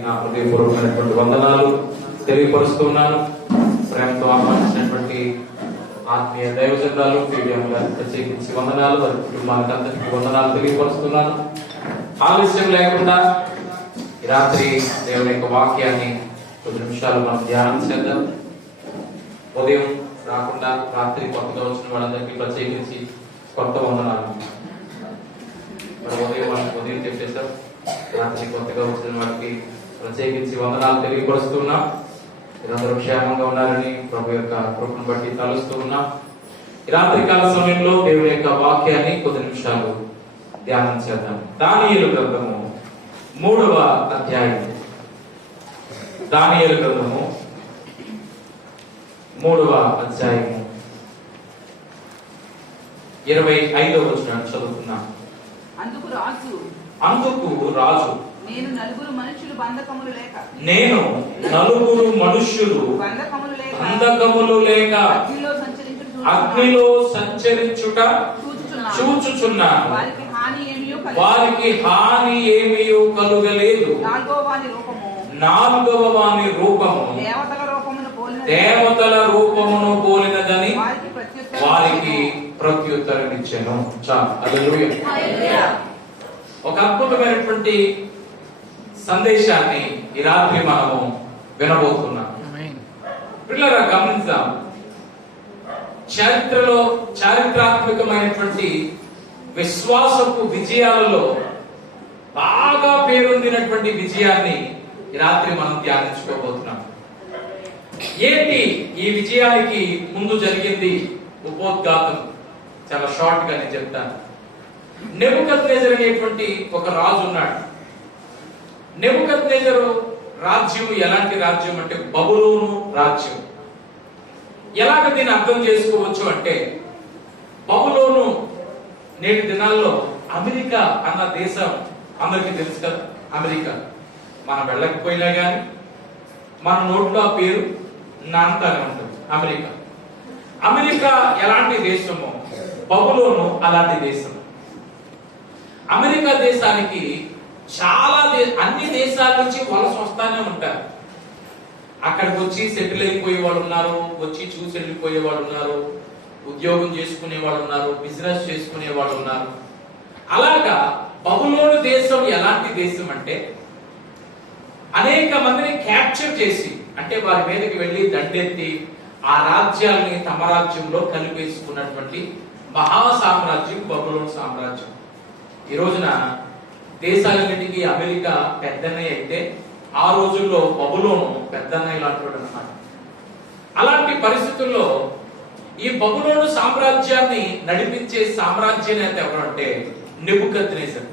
నా హృదయపూర్వకమైనటువంటి వందనాలు తెలియపరుస్తున్నాను. ప్రేమతో ఆహ్వానించినటువంటి ఆత్మీయ దైవజనులు పీడిఎం గారికి ప్రత్యేకించి వందనాలు, వారి కుటుంబానికి అందరికీ వందనాలు తెలియపరుస్తున్నాను. ఆలస్యం లేకుండా ఈ రాత్రి దేవుని యొక్క వాక్యాన్ని కొద్ది నిమిషాలు మనం ధ్యానం చేద్దాం. ఉదయం రాకుండా రాత్రి కొత్తగా వచ్చిన వాళ్ళందరికీ ప్రత్యేకించి కొత్త వందనాలు. ఉదయం చెప్పేసాం, రాత్రి కొత్తగా వచ్చిన వారికి ప్రత్యేకించి వందనాలు తెలియపరుస్తున్నాం. మీరందరూ క్షేమంగా ఉన్నారని ప్రభు యొక్క కృపను బట్టి తలుస్తూ ఉన్నాం. ఈ రాత్రికాల సమయంలో దేవుని యొక్క వాక్యాన్ని కొద్ది నిమిషాలు ధ్యానం చేద్దాం. దానియేలు గ్రంథము 3వ అధ్యాయం. దానియేలు గ్రంథము 3వ అధ్యాయము 25వ వచనాన్ని చదువుతున్నాం. అందుకు రాజు నేను నలుగురు మనుషులు బంధకములు లేక అగ్నిలో సంచరించుట చూచుచున్నాను. వారికి హాని ఏమీయూ కలుగలేదు. 4వ వాని రూపము దేవతల రూపమును పోలినదని వారికి ప్రత్యుత్తరమిచ్చెను. హల్లెలూయా. ఒక అద్భుతమైనటువంటి సందేశాన్ని ఈ రాత్రి మనము వినబోతున్నాం. పిల్లరా గమనిద్దాం. చరిత్రలో చారిత్రాత్మకమైనటువంటి విశ్వాసపు విజయాలలో బాగా పేరొందినటువంటి విజయాన్ని ఈ రాత్రి మనం ధ్యానించుకోబోతున్నాం. ఏంటి ఈ విజయానికి ముందు జరిగింది ఉపోద్ఘాతం? చాలా షార్ట్ గా నేను చెప్తాను. నెబుకద్నెజరు అనేటువంటి ఒక రాజు ఉన్నాడు. నెబుకద్నెజరు రాజ్యం ఎలాంటి రాజ్యం అంటే బబులోను రాజ్యం. ఎలాగ దీన్ని అర్థం చేసుకోవచ్చు అంటే, బబులోను నేటి దినాల్లో అమెరికా అన్న దేశం అందరికీ తెలుసు కదా. అమెరికా మనం వెళ్ళకపోయినా గాని మన నోట్లో ఆ పేరు నాంతానే ఉంటుంది. అమెరికా ఎలాంటి దేశమో బబులోను అలాంటి దేశం. అమెరికా దేశానికి చాలా అన్ని దేశాల నుంచి వలస వస్తానే ఉంటారు. అక్కడికి వచ్చి సెటిల్ అయిపోయే వాళ్ళు ఉన్నారు, వచ్చి చూసి వెళ్ళిపోయే వాళ్ళు ఉన్నారు, ఉద్యోగం చేసుకునే వాళ్ళు ఉన్నారు, బిజినెస్ చేసుకునే వాళ్ళు ఉన్నారు. అలాగా బబులోను దేశం ఎలాంటి దేశం అంటే, అనేక మందిని క్యాప్చర్ చేసి, అంటే వారి మీదకి వెళ్లి దండెత్తి ఆ రాజ్యాల్ని తమ రాజ్యంలో కలిపేసుకున్నటువంటి మహా సామ్రాజ్యం బబులోను సామ్రాజ్యం. ఈ రోజున దేశాలన్నిటికీ అమెరికా పెద్దన్నయ్య అయితే, ఆ రోజుల్లో బబులోను పెద్దన్నయ్య లాంటి వాడు అన్నమాట. అలాంటి పరిస్థితుల్లో ఈ బబులోను సామ్రాజ్యాన్ని నడిపించే సామ్రాజ్య నేత ఎవరంటే నెబుకద్నెజరు.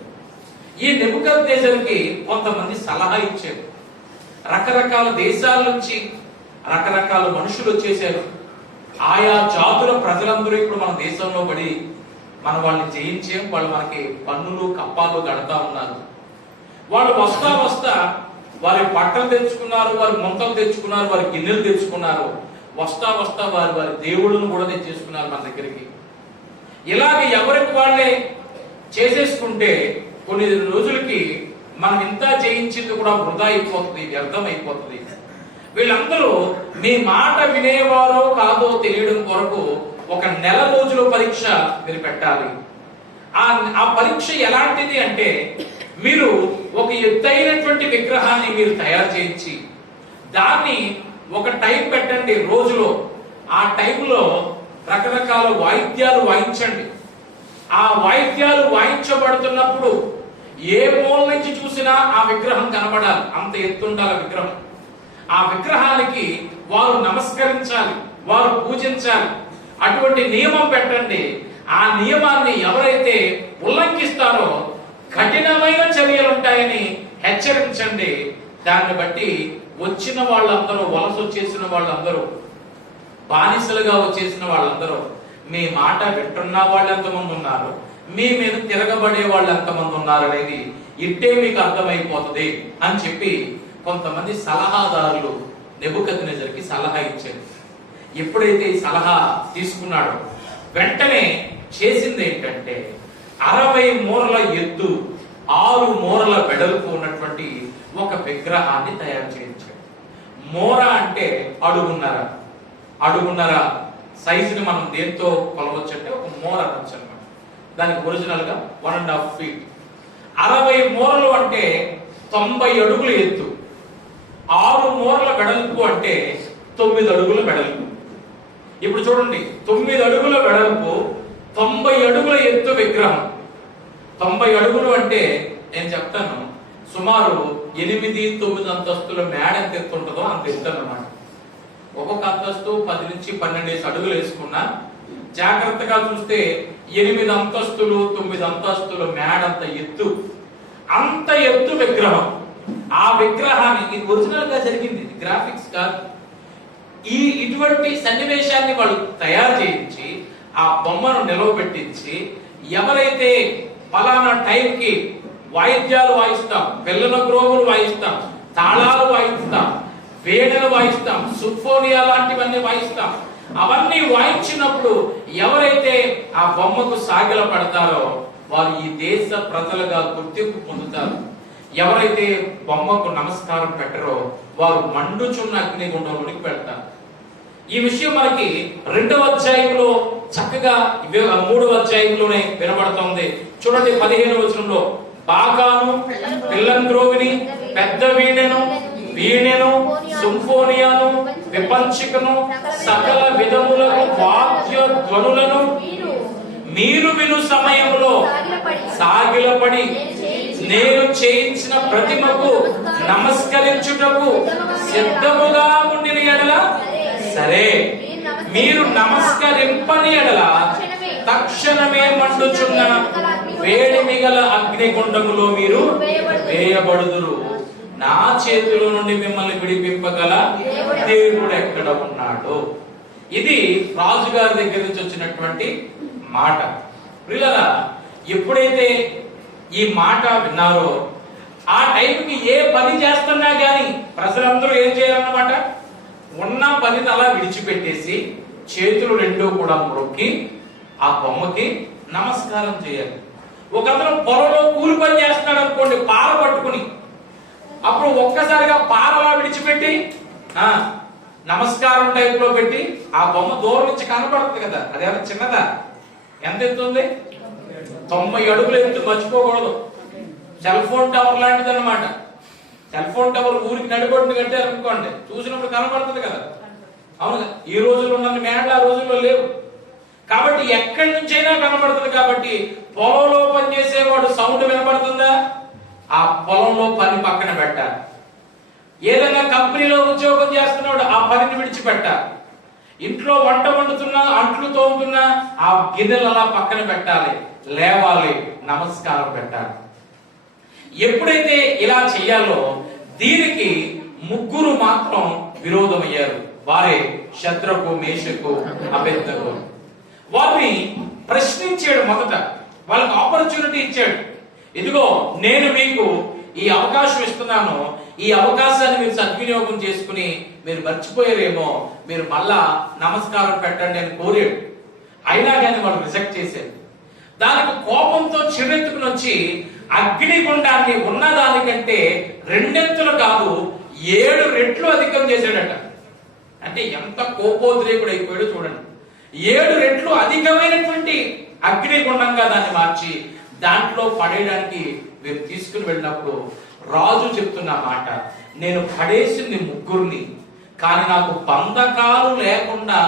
ఈ నెబుకద్నెజరుకి కొంతమంది సలహా ఇచ్చారు. రకరకాల దేశాల నుంచి రకరకాల మనుషులు వచ్చేసారు. ఆయా జాతుల ప్రజలందరూ ఇప్పుడు మన దేశంలో పడి మనం వాళ్ళని జయించాం. వాళ్ళు మనకి పన్నులు కప్పాలు కడతా ఉన్నారు. వాళ్ళు వస్తా వారి బట్టలు తెచ్చుకున్నారు, వారి ముంతలు తెచ్చుకున్నారు, వారి గిన్నెలు తెచ్చుకున్నారు. వస్తా వారి దేవుళ్ళను కూడా తెచ్చేసుకున్నారు మన దగ్గరికి. ఇలాగ ఎవరికి వాళ్ళే చేసేసుకుంటే కొన్ని రోజులకి మనం ఇంత జయించింది కూడా వృధా అయిపోతుంది, వ్యర్థం అయిపోతుంది. వీళ్ళందరూ మీ మాట వినేవారో కాదో తెలియడం కొరకు ఒక నెల రోజుల పరీక్ష మీరు పెట్టాలి. ఆ పరీక్ష ఎలాంటిది అంటే, మీరు ఒక ఎత్తైనటువంటి విగ్రహాన్ని మీరు తయారు చేయించి దాన్ని ఒక టైం పెట్టండి రోజులో. ఆ టైంలో రకరకాల వాయిద్యాలు వాయించండి. ఆ వాయిద్యాలు వాయించబడుతున్నప్పుడు ఏ మూల నుంచి చూసినా ఆ విగ్రహం కనబడాలి. అంత ఎత్తుండాలి విగ్రహం. ఆ విగ్రహానికి వారు నమస్కరించాలి, వారు పూజించాలి. అటువంటి నియమం పెట్టండి. ఆ నియమాన్ని ఎవరైతే ఉల్లంఘిస్తారో కఠినమైన చర్యలు ఉంటాయని హెచ్చరించండి. దాన్ని బట్టి వచ్చిన వాళ్ళందరూ, వలస వచ్చేసిన వాళ్ళందరూ, బానిసలుగా వచ్చేసిన వాళ్ళందరూ మీ మాట వింటున్న వాళ్ళు ఎంతమంది ఉన్నారు, మీ మీద తిరగబడే వాళ్ళు ఎంతమంది ఉన్నారు అనేది ఇట్టే మీకు అర్థమైపోతుంది అని చెప్పి కొంతమంది సలహాదారులు నెబుకద్నెజరుకి సలహా ఇచ్చారు. ఎప్పుడైతే ఈ సలహా తీసుకున్నాడో వెంటనే చేసింది ఏంటంటే, 60 మూరల ఎత్తు 6 మూరల వెడల్పు ఉన్నటువంటి ఒక విగ్రహాన్ని తయారు చేయించాడు. మోర అంటే అడుగున్నర సైజుని మనం దేంతో కొలవచ్చు అంటే ఒక మోర అనొచ్చు అనమాట. దానికి ఒరిజినల్ గా 1.5 feet. 60 మూరలు అంటే 90 అడుగుల ఎత్తు. 6 మూరల వెడల్పు అంటే 9 అడుగుల వెడల్పు. ఇప్పుడు చూడండి, 9 అడుగుల వెడల్పు, 90 అడుగుల ఎత్తు విగ్రహం. 90 అడుగులు అంటే నేను చెప్తాను, సుమారు 8-9 అంతస్తుల మేడ ఎంత ఎత్తు ఉంటుందో అంత ఎత్తు అన్నమాట. ఒక్కొక్క అంతస్తు 10 నుంచి 12 అడుగులు వేసుకున్నా, జాగ్రత్తగా చూస్తే 8 అంతస్తులు 9 అంతస్తుల మేడ అంత ఎత్తు. అంత ఎత్తు విగ్రహం. ఆ విగ్రహాన్ని, ఇది ఒరిజినల్ గా జరిగింది, ఇది గ్రాఫిక్స్ కాదు. ఇటువంటి సన్నివేశాన్ని వాళ్ళు తయారు చేయించి ఆ బొమ్మను నిలవబెట్టించి, ఎవరైతే ఫలానా టైంకి వాయిద్యాలు వాయిస్తాం, పిల్లల గ్రోవులు వాయిస్తాం, తాళాలు వాయిస్తాం, వేణలు వాయిస్తాం, సింఫోనియా లాంటివన్నీ వాయిస్తాం, అవన్నీ వాయించినప్పుడు ఎవరైతే ఆ బొమ్మకు సాగిల పడతారో వారు ఈ దేశ ప్రజలుగా గుర్తింపు పొందుతారు. ఎవరైతే బొమ్మకు నమస్కారం పెట్టరో వారు మండుచున్న అగ్నిగుండంలోనికి పెడతారు. ఈ విషయం మనకి 2వ అధ్యాయంలో చక్కగా 3వ అధ్యాయంలోనే వినబడుతోంది. చూడండి 15వ వచనంలో, బాకాను, పిల్లంద్రోవిని, పెద్ద వీణెను, సింఫోనియాను, విపంచికను, సకల విధములకు వాద్య ధ్వనులను మీరు విను సమయంలో సాగిలపడి నేను చేయించిన ప్రతిమకు నమస్కరించుటకు సిద్ధముగా ఉండిన ఎడల సరే, మీరు నమస్కరింపని ఎడల తక్షణమే మండుచున్న వేడిమిగల అగ్నిగుండములో మీరు వేయబడుదురు. నా చేతిలో నుండి మిమ్మల్ని విడిపింపగల దేవుడు ఎక్కడ ఉన్నాడు? ఇది రాజుగారి దగ్గర నుంచి వచ్చినటువంటి మాట. ప్రియులారా, ఎప్పుడైతే ఈ మాట విన్నారో ఆ టైంకి ఏ పని చేస్తున్నా గాని ప్రజలందరూ ఏం చేయాలన్నమాట, ఉన్న పనిని అలా విడిచిపెట్టేసి చేతులు రెండూ కూడా మొక్కి ఆ బొమ్మకి నమస్కారం చేయాలి. ఒకతను పొలంలో కూలి పని చేస్తున్నాడు అనుకోండి, పార పట్టుకుని, అప్పుడు ఒక్కసారిగా పారలా విడిచిపెట్టి నమస్కారం టైప్ లో పెట్టి ఆ బొమ్మ దూరం నుంచి కనపడుతుంది కదా, అదేమన్నా చిన్నదా? ఎంత ఎత్తుంది? 90 అడుగులు ఎత్తు, మర్చిపోకూడదు. సెల్ ఫోన్ టవర్ లాంటిది అన్నమాట. సెల్ ఫోన్ టవర్ ఊరికి నడిపొట్టుని కట్టారు అనుకోండి, చూసినప్పుడు కనపడుతుంది కదా. అవును, ఈ రోజుల్లో ఉన్న మేడలు ఆ రోజుల్లో లేవు కాబట్టి ఎక్కడి నుంచైనా కనపడుతుంది. కాబట్టి పొలంలో పనిచేసేవాడు సౌండ్ వినపడుతుందా, ఆ పొలంలో పని పక్కన పెట్టాలి. ఏదైనా కంపెనీలో ఉద్యోగం చేస్తున్నాడు, ఆ పనిని విడిచిపెట్టాలి. ఇంట్లో వంట వండుతున్నా, అంట్లు తోముతున్నా ఆ గిన్నెలు అలా పక్కన పెట్టాలి, లేవాలి, నమస్కారం పెట్టాలి. ఎప్పుడైతే ఇలా చెయ్యాలో దీనికి 3 మాత్రం విరోధమయ్యారు. వారే శద్రకు, మేషకు, అబేద్నెగో. వారిని ప్రశ్నించాడు. మొదట వాళ్ళకి ఆపర్చునిటీ ఇచ్చాడు. ఇదిగో నేను మీకు ఈ అవకాశం ఇస్తున్నాను, ఈ అవకాశాన్ని మీరు సద్వినియోగం చేసుకుని మీరు మర్చిపోయారేమో, మీరు మళ్ళా నమస్కారం పెట్టండి అని కోరాడు. అయినా కానీ వాళ్ళు రిజెక్ట్ చేశారు. దానికి కోపంతో చిరెత్తుకుని వచ్చి అగ్నిగుండాన్ని ఉన్నదానికంటే 2 కాదు 7 రెట్లు అధికం చేశాడట. అంటే ఎంత కోపోద్రేకుడు అయిపోయాడో చూడండి. 7 రెట్లు అధికమైనటువంటి అగ్నిగుండంగా దాన్ని మార్చి దాంట్లో పడేయడానికి మీరు తీసుకుని వెళ్ళినప్పుడు రాజు చెప్తున్న మాట, నేను పడేసింది 3 కానీ నాకు బంధకాలు లేకుండా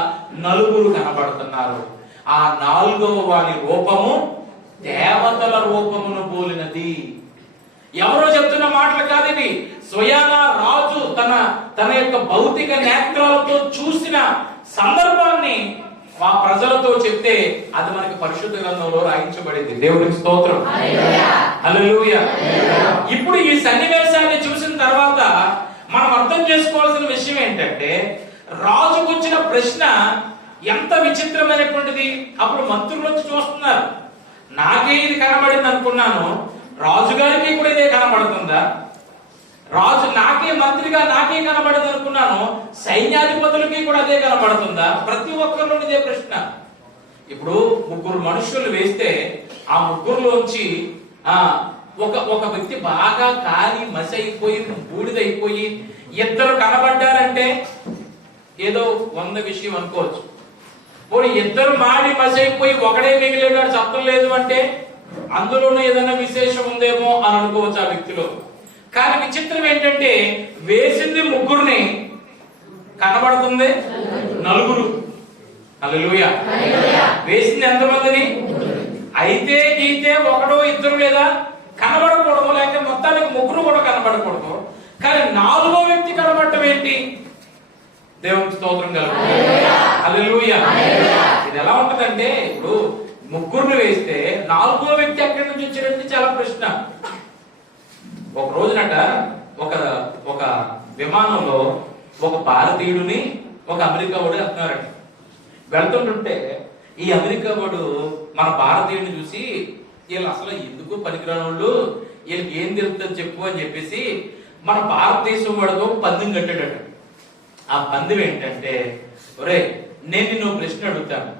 4 కనబడుతున్నారు. ఆ 4వ వాని రూపము దేవతల రూపమును పోలినది. ఎవరో చెప్తున్న మాటలు కాదు ఇవి. స్వయాన రాజు తన యొక్క భౌతిక నేత్రాలతో చూసిన సందర్భాన్ని ఆ ప్రజలతో చెప్తే అది మనకి పరిశుద్ధ గ్రంథంలో రాయించబడింది. దేవుడికి స్తోత్రం, హల్లెలూయా. ఇప్పుడు ఈ సన్నివేశాన్ని చూసిన తర్వాత మనం అర్థం చేసుకోవాల్సిన విషయం ఏంటంటే, రాజుకు వచ్చిన ప్రశ్న ఎంత విచిత్రమైనటువంటిది. అప్పుడు మంత్రులు వచ్చి చూస్తున్నారు. నాకే ఇది కనబడింది అనుకున్నాను, రాజుగారికి కూడా ఇదే కనబడుతుందా? రాజు మంత్రిగా నాకే కనబడదు అనుకున్నాను, సైన్యాధిపతులకి కూడా అదే కనబడుతుందా? ప్రతి ఒక్కరిలో ఇదే ప్రశ్న. ఇప్పుడు 3 మనుషులు వేస్తే ఆ 3లోంచి ఒక వ్యక్తి బాగా కాలి మసి అయిపోయి బూడిదైపోయి ఇద్దరు కనబడ్డారంటే ఏదో 100 విషయం అనుకోవచ్చు. పోనీ ఇద్దరు మాడి మసి అయిపోయి ఒకడే మిగిలేడు చట్టం లేదు అంటే అందులోనూ ఏదైనా విశేషం ఉందేమో అని అనుకోవచ్చు ఆ వ్యక్తిలో. కానీ విచిత్రం ఏంటంటే వేసింది ముగ్గురిని, కనబడుతుంది నలుగురు. హల్లెలూయా. వేసింది ఎంతమందిని? అయితే గీతే ఒకడో ఇద్దరు లేదా కనబడకూడదు, లేకపోతే మొత్తానికి ముగ్గురు కూడా కనబడకూడదు. కానీ నాలుగో వ్యక్తి కనబడటం ఏంటి? దేవునికి స్తోత్రం కలుగుతుంది. హల్లెలూయా. ఇది ఎలా ఉంటదంటే ఇప్పుడు ముగ్గురుని వేస్తే నాలుగో వ్యక్తి ఎక్కడి నుంచి వచ్చాడంటే చాలా ప్రశ్న. ఒక రోజునట ఒక విమానంలో ఒక భారతీయుడిని ఒక అమెరికా వాడు వెళ్తున్నారట. వెళ్తుంటుంటే ఈ అమెరికా వాడు మన భారతీయుడిని చూసి వీళ్ళు అసలు ఎందుకు పనికిరాని వాళ్ళు, వీళ్ళకి ఏం తెలుస్తుంది చెప్పు అని చెప్పేసి మన భారతదేశం వాడితో పందెం కట్టాడట. ఆ పందెం ఏంటంటే, ఒరే నేను నిన్ను ప్రశ్న అడుగుతాను,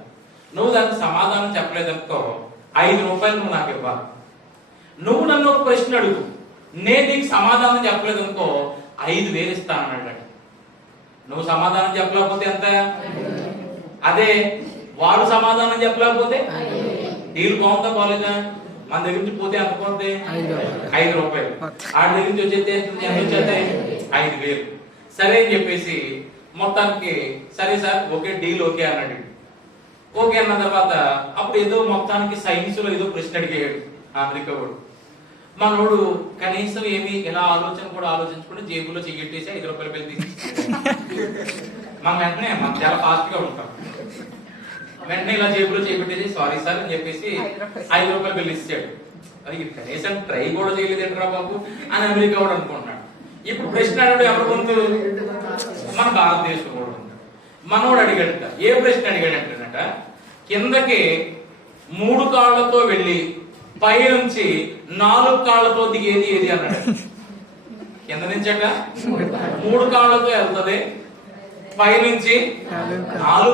నువ్వు దానికి సమాధానం చెప్పలేదనుకో 5 రూపాయలు నువ్వు నాకు ఇవ్వాలి. నువ్వు నన్ను ఒక ప్రశ్న అడుగు, నేను నీకు సమాధానం చెప్పలేదనుకో 5,000 ఇస్తానన్నాడు. నువ్వు సమాధానం చెప్పలేకపోతే ఎంత? అదే వాడు సమాధానం చెప్పలేకపోతే డీల్ బాగుందా బాలేదా? మన దగ్గర నుంచి పోతే ఎంత పోతే 5 రూపాయలు, ఆడి దగ్గర నుంచి వచ్చేస్తే ఎంత వచ్చేస్తాయి 5,000. సరే అని చెప్పేసి మొత్తానికి సరే సార్ ఓకే డీల్ ఓకే అన్నాడు. ఓకే అన్న తర్వాత అప్పుడు ఏదో మొత్తానికి సైన్స్ లో ఏదో ప్రశ్న అడిగాడు అమెరికా వాడు. మనోడు కనీసం ఏమి ఎలా ఆలోచన కూడా ఆలోచించుకుంటే జేబులో చెయ్యట్టేసి 5 రూపాయలు బిల్ తీసి మనం వెంటనే మనం చాలా ఫాస్ట్ గా ఉంటాం. వెంటనే ఇలా జేబులో చేపెట్టేసి సారీ సార్ అని చెప్పేసి 5 రూపాయలు బిల్ ఇచ్చాడు. అది కనీసం ట్రై కూడా చేయలేదేంట్రా బాబు అని అమెరికా వాడు అనుకుంటున్నాడు. ఇప్పుడు ప్రశ్న అడిగాడు ఎవరి ముందు? మన భారతదేశం కూడా ఉంటాడు. మనోడు అడిగాడట. ఏ ప్రశ్న అడిగాడంటేనట, కిందకి 3 కాళ్లతో వెళ్ళి పై నుంచి 4 కాళ్లతో దిగేది ఏది అన్నాడు. కింద నుంచి అట 3 కాళ్లతో వెళ్తుంది, పై నుంచి 4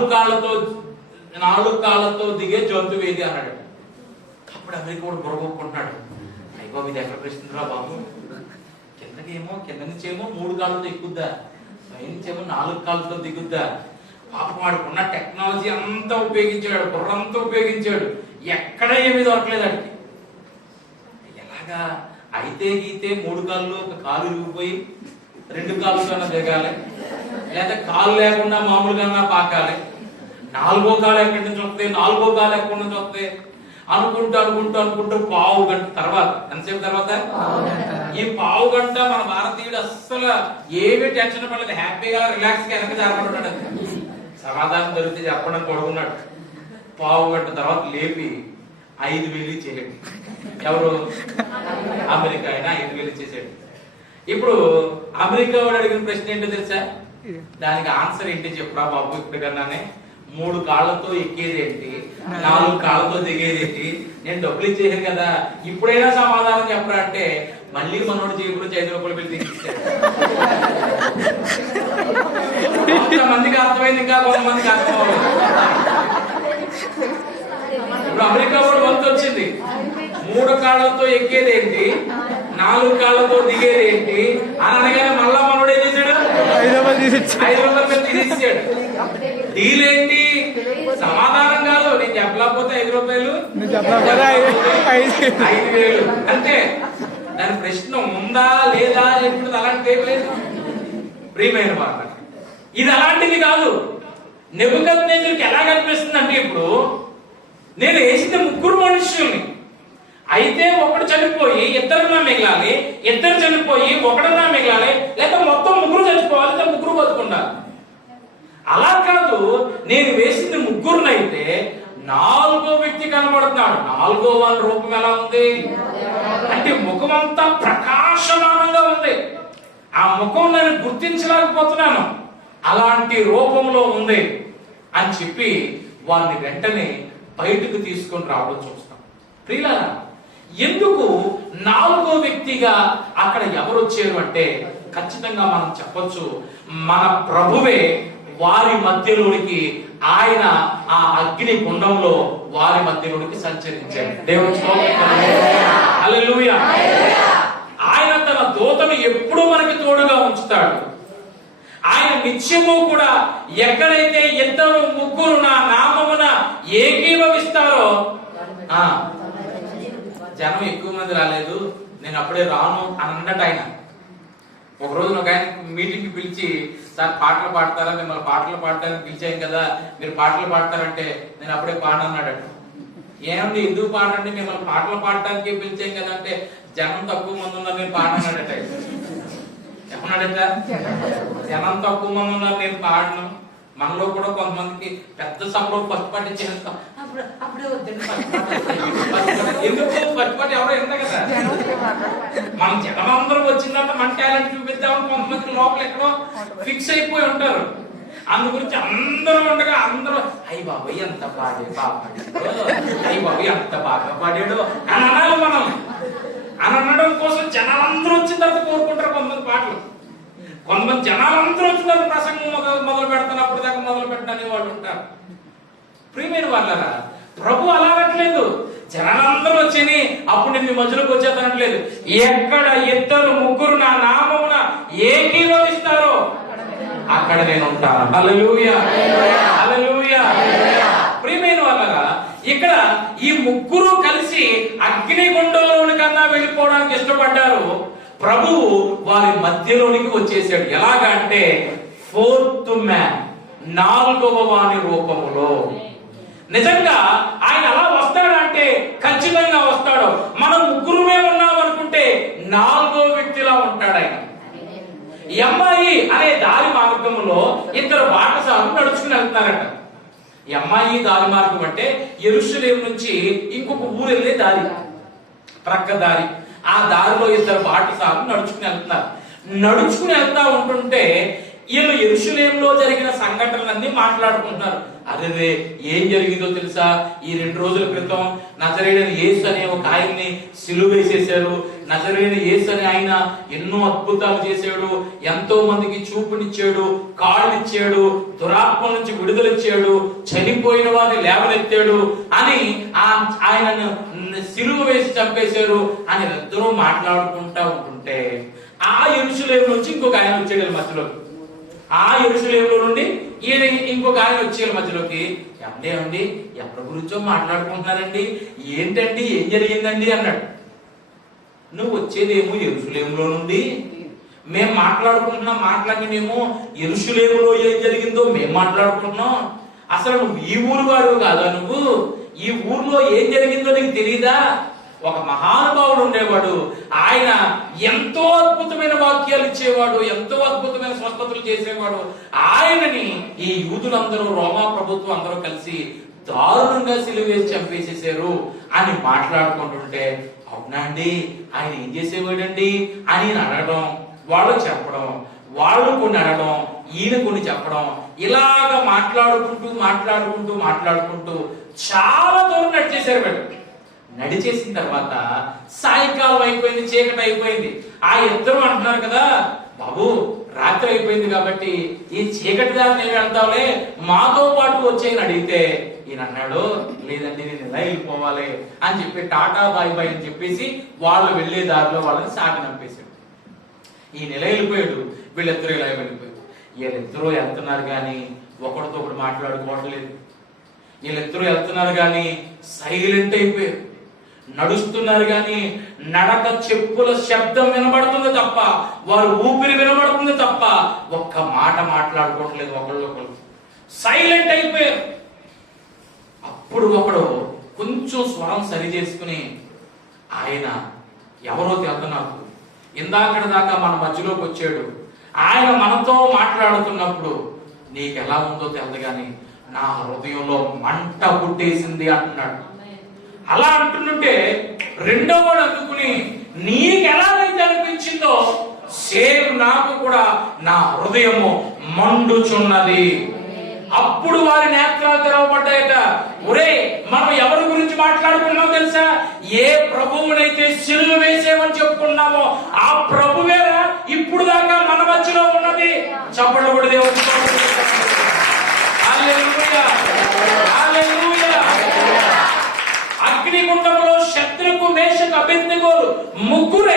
కాళ్లతో దిగే జంతువు ఏది అన్నాడు. అప్పుడు అమెరికా కూడా బుర్రగొట్టుకుంటున్నాడు. అయ్య బాబు ఇది ఎక్కడ ప్రశ్నరా బాబు, కింద నుంచేమో 3 కాళ్ళతో ఎక్కుద్దా, పై నుంచేమో 4 కాళ్ళతో దిగుద్దా. పాపం వాడికి ఉన్న టెక్నాలజీ అంతా ఉపయోగించాడు, బుర్రంతా ఉపయోగించాడు, ఎక్కడ ఏమీ దొరకలేదు వాడికి. ఎలాగా అయితే గీతే 3 కాళ్ళు ఒక కాలు ఇరిగిపోయి 2 కాళ్ళు కన్నా దిగాలి, లేదా కాలు లేకుండా మామూలుగా పాకాలి. 4వ కాలు ఎక్కడి నుంచి వస్తాయి, 4వ కాలు ఎక్కడి నుంచి వస్తాయి అనుకుంటూ పావు గంట తర్వాత, ఎంతసేపు తర్వాత? ఈ పావు గంట మన భారతీయుడు అస్సలు ఏమీ టెన్షన్ పడలేదు, హ్యాపీగా రిలాక్స్ గా వెనక జరపడున్నాడు. సమాధానం దొరికితే చెప్పడం పడుకున్నాడు. పావు గంట తర్వాత లేపి 5,000 ఇచ్చేసాడు. ఎవరు? అమెరికా అయినా 5,000 ఇచ్చేసాడు. ఇప్పుడు అమెరికా వాడు అడిగిన ప్రశ్న ఏంటో తెలుసా? దానికి ఆన్సర్ ఏంటి చెప్పురా బాబు, ఇప్పటికన్నానే 3 కాళ్ళతో ఎక్కేది ఏంటి, 4 కాళ్ళతో దిగేది ఏంటి, నేను డబ్బులు ఇచ్చేసాను కదా ఇప్పుడైనా సమాధానం చెప్పరా అంటే మళ్ళీ మనోడు జేబులో 5 రూపాయలు బిల్ తీసేసాడు. కొంతమందికి అర్థమైంది, ఇంకా కొంతమందికి అర్థం అవ్వలేదు. ఇప్పుడు అమెరికా వాడు వంతు వచ్చింది. 3 కాళ్ళతో ఎక్కేది ఏంటి, 4 కాళ్ళతో దిగేది ఏంటి అని అనగానే మళ్ళా మనోడు ఏం చేశాడు? 5 రూపాయలు తీసేసాడు. డీల్ ఏంటి? సమాధానం కాదు, నేను చెప్పలేకపోతే 5 రూపాయలు, 5,000 అంటే దాని ప్రశ్న ఉందా లేదా ఎప్పుడు అలాంటి ఏం లేదు. ప్రియమైన వాళ్ళ ఇది అలాంటిది కాదు. నెబుకద్నెజరుకి ఎలా కనిపిస్తుంది అంటే, ఇప్పుడు నేను వేసిన 3 మనుషుల్ని, అయితే ఒకడు చనిపోయి 2 మిగలాలి, 2 చనిపోయి 1 మిగలాలి, లేక మొత్తం 3 చచ్చిపోవాలి, లేదా 3 బతుకుండాలి. అలా కాదు, నేను వేసింది 3 4వ వ్యక్తి కనబడుతున్నాడు. 4వ రూపం ఎలా ఉంది అంటే ముఖం అంతా ప్రకాశమానంగా ఉంది. ఆ ముఖం నేను గుర్తించలేకపోతున్నాను, అలాంటి రూపంలో ఉంది అని చెప్పి వారిని వెంటనే బయటకు తీసుకొని రావడం చూస్తాం. ప్రియులారా, ఎందుకు 4వ వ్యక్తిగా అక్కడ ఎవరు వచ్చారు అంటే ఖచ్చితంగా మనం చెప్పొచ్చు, మన ప్రభువే వారి మధ్యలోనికి ఆయన ఆ అగ్ని గుండంలో వారి మధ్యలోనికి సంచరించాడు. దేవుని స్తోత్రం. హల్లెలూయా. ఆయన తన దూతను ఎప్పుడూ మనకి తోడుగా ఉంచుతాడు. ఆయన నిత్యము కూడా ఎక్కడైతే ఇద్దరు ముగ్గురు నా నామమున ఏకీభవిస్తారో, జనం ఎక్కువ మంది రాలేదు, నేను అప్పుడే రాను అని అన్నట్టు ఆయన. ఒక రోజు ఒక ఆయన మీటింగ్ కి పిలిచి, సార్ పాటలు పాడతారా, మిమ్మల్ని పాటలు పాడటానికి పిలిచాం కదా, మీరు పాటలు పాడతారంటే నేను అప్పుడే పాడన్నాడట. ఏమండి ఎందుకు పాడండి, మిమ్మల్ని పాటలు పాడటానికి పిలిచాం కదా అంటే, జనం తక్కువ మంది ఉన్నారు నేను పాడన్నాడట. ఏమన్నాడట, జనం తక్కువ మంది ఉన్నారు నేను పాడను. మనలో కూడా కొంతమందికి పెద్ద సభలో ఫస్ట్ పాట ఇచ్చేస్తాం, అప్పుడే వద్దండి ఎందుకు ఫస్ట్ పాట ఎవరో ఎంత కదా, మన జనం అందరూ వచ్చిందంటే మన టాలెంట్ చూపిద్దామని కొంతమంది లోపల ఎక్కడో ఫిక్స్ అయిపోయి ఉంటారు. అందు గురించి అందరూ ఉండగా అందరూ అయ్యి బాబాయ్ ఎంత బాగా అయ్యి బాబాయ్ ఎంత బాగా పాడాడు అని అనాలి. మనం అని అనడం కోసం జనాలందరూ వచ్చిన తర్వాత కోరుకుంటారు కొంతమంది పాటలు. కొంతమంది జనాలందరూ వచ్చిన తర్వాత ప్రసంగం మొదలు పెడతాను, అప్పుడు దాకా మొదలు పెట్టడానికి వాళ్ళు ఉంటారు. ప్రియమైన వాళ్ళరా, ప్రభు అలా అనట్లేదు. జనాలందరూ వచ్చి అప్పుడు నేను మీ మధ్యలోకి వచ్చేతనట్లేదు. ఎక్కడ ఇద్దరు ముగ్గురు నా నామమున ఏకీభవిస్తారో అక్కడ నేను ఉంటాను. హల్లెలూయా, హల్లెలూయా. ప్రియమైన వాళ్ళరా, ఇక్కడ ఈ ముగ్గురు కలిసి అగ్నిగుండంలోని కన్నా వెళ్ళిపోవడానికి ఇష్టపడ్డారు. ప్రభువు వారి మధ్యలోనికి వచ్చేసాడు. ఎలాగా అంటే ఫోర్త్ మ్యాన్, నాలుగవ వాని రూపములో. నిజంగా ఆయన అలా వస్తాడంటే ఖచ్చితంగా వస్తాడు. మనం ముగ్గురుమే ఉన్నాం అనుకుంటే నాలుగో వ్యక్తిలా ఉంటాడు ఆయన. ఈ అమ్మాయి అనే దారి మార్గంలో ఇద్దరు బాటసారులు నడుచుకుని వెళ్తున్నారట. ఈ అమ్మాయి దారి మార్గం అంటే యెరూషలేము నుంచి ఇంకొక ఊరు వెళ్ళే దారి, ప్రక్క దారి. ఆ దారిలో ఇద్దరు బాటసారులు నడుచుకుని వెళ్తున్నారు. నడుచుకుని వెళ్తా ఉంటుంటే వీళ్ళు యెరూషలేములో జరిగిన సంఘటనలన్నీ మాట్లాడుకుంటున్నారు. అదే ఏం జరిగిందో తెలుసా, ఈ 2 రోజుల క్రితం నజరేయుడైన యేసు అనే ఒక ఆయన్ని సిలువ వేసేశారు. నజరేయుడైన యేసు అనే ఆయన ఎన్నో అద్భుతాలు చేశాడు, ఎంతో మందికి చూపునిచ్చాడు, కాళ్ళు ఇచ్చాడు, దురాత్మ నుంచి విడుదలిచ్చాడు, చనిపోయిన వారిని లేవనెత్తాడు అని ఆయనను సిలువ వేసి చంపేశారు అని ఇద్దరూ మాట్లాడుకుంటా ఉంటుంటే ఆ యెరూషలేము నుంచి ఇంకొక ఆయన వచ్చాడు మధ్యలోకి. ఆ యెరూషలేములో నుండి ఈయన ఇంకొక ఆయన వచ్చే మధ్యలోకి, ఏమండి ఎవరి గురించో మాట్లాడుకుంటున్నారండి, ఏంటండి ఏం జరిగిందండి అన్నాడు. నువ్వు వచ్చేదేమో యెరూషలేములో నుండి, మేము మాట్లాడుకుంటున్నాం, మాట్లాడినేమో యెరూషలేములో ఏం జరిగిందో మేము మాట్లాడుకుంటున్నాం. అసలు నువ్వు ఈ ఊరు వాడు కాదా, నువ్వు ఈ ఊర్లో ఏం జరిగిందో నీకు తెలీదా? ఒక మహానుభావుడు ఉండేవాడు, ఆయన ఎంతో అద్భుతమైన వాక్యాలు ఇచ్చేవాడు, ఎంతో అద్భుతమైన స్వస్థతలు చేసేవాడు. ఆయనని ఈ యూదులందరూ, రోమా ప్రభుత్వం అందరూ కలిసి దారుణంగా సిలువేసి చంపేసేసారు అని మాట్లాడుకుంటుంటే, అవునా అండి, ఆయన ఏం చేసేవాడండి అని అడగడం, వాళ్ళు చెప్పడం, వాళ్ళు కొన్ని అడగడం, ఈయన కొన్ని చెప్పడం, ఇలాగ మాట్లాడుకుంటూ చాలా దూరం నడిచేశారు వీళ్ళు. నడిచేసిన తర్వాత సాయంకాలం అయిపోయింది, చీకటి అయిపోయింది. ఆ ఇద్దరు అంటున్నారు కదా, బాబు రాత్రి అయిపోయింది కాబట్టి ఈ చీకటి దారిని ఏమి వెళ్తావులే, మాతో పాటు వచ్చేయని అడిగితే ఈయన అన్నాడు, లేదండి నేను ఇలా వెళ్ళిపోవాలి అని చెప్పి టాటా బాయ్ బాయ్ అని చెప్పేసి వాళ్ళు వెళ్లే దారిలో వాళ్ళని సాటి నంపేశాడు. ఈయన ఇలా వెళ్ళిపోయాడు, వీళ్ళిద్దరూ ఇలా వెళ్ళిపోయాడు. వీళ్ళిద్దరూ వెళ్తున్నారు కానీ ఒకరితో ఒకటి మాట్లాడుకోవట్లేదు. వీళ్ళిద్దరూ వెళ్తున్నారు కానీ సైలెంట్ అయిపోయారు. నడుస్తున్నారు కానీ నడక చెప్పుల శబ్దం వినబడుతుంది తప్ప, వారు ఊపిరి వినబడుతుంది తప్ప ఒక్క మాట మాట్లాడుకోవట్లేదు. ఒకళ్ళు సైలెంట్ అయిపోయారు. అప్పుడు ఒకడు కొంచెం స్వరం సరి చేసుకుని, ఆయన ఎవరో తెలుసు నాకు, ఇందాకడ దాకా మన మధ్యలోకి వచ్చాడు, ఆయన మనతో మాట్లాడుతున్నప్పుడు నీకు ఎలా ఉందో తెలుసు కానీ నా హృదయంలో మంట పుట్టేసింది అంటున్నాడు. అలా అంటుంటే రెండో వాడు అందుకుని, నీకు ఎలాగైతే అనిపించిందో సేమ్ నాకు కూడా నా హృదయము మండుచున్నది. అప్పుడు వారి నేత్రాలు తెరవబడ్డాయట. ఒరే, మనం ఎవరి గురించి మాట్లాడుకున్నామో తెలుసా? ఏ ప్రభువునైతే సిలువ వేసేమని చెప్పుకున్నామో ఆ ప్రభువేరా ఇప్పుడు దాకా మన మధ్యలో ఉన్నది. చప్పట్లు కొట్టి దేవుడికి హల్లెలూయా, హల్లెలూయా.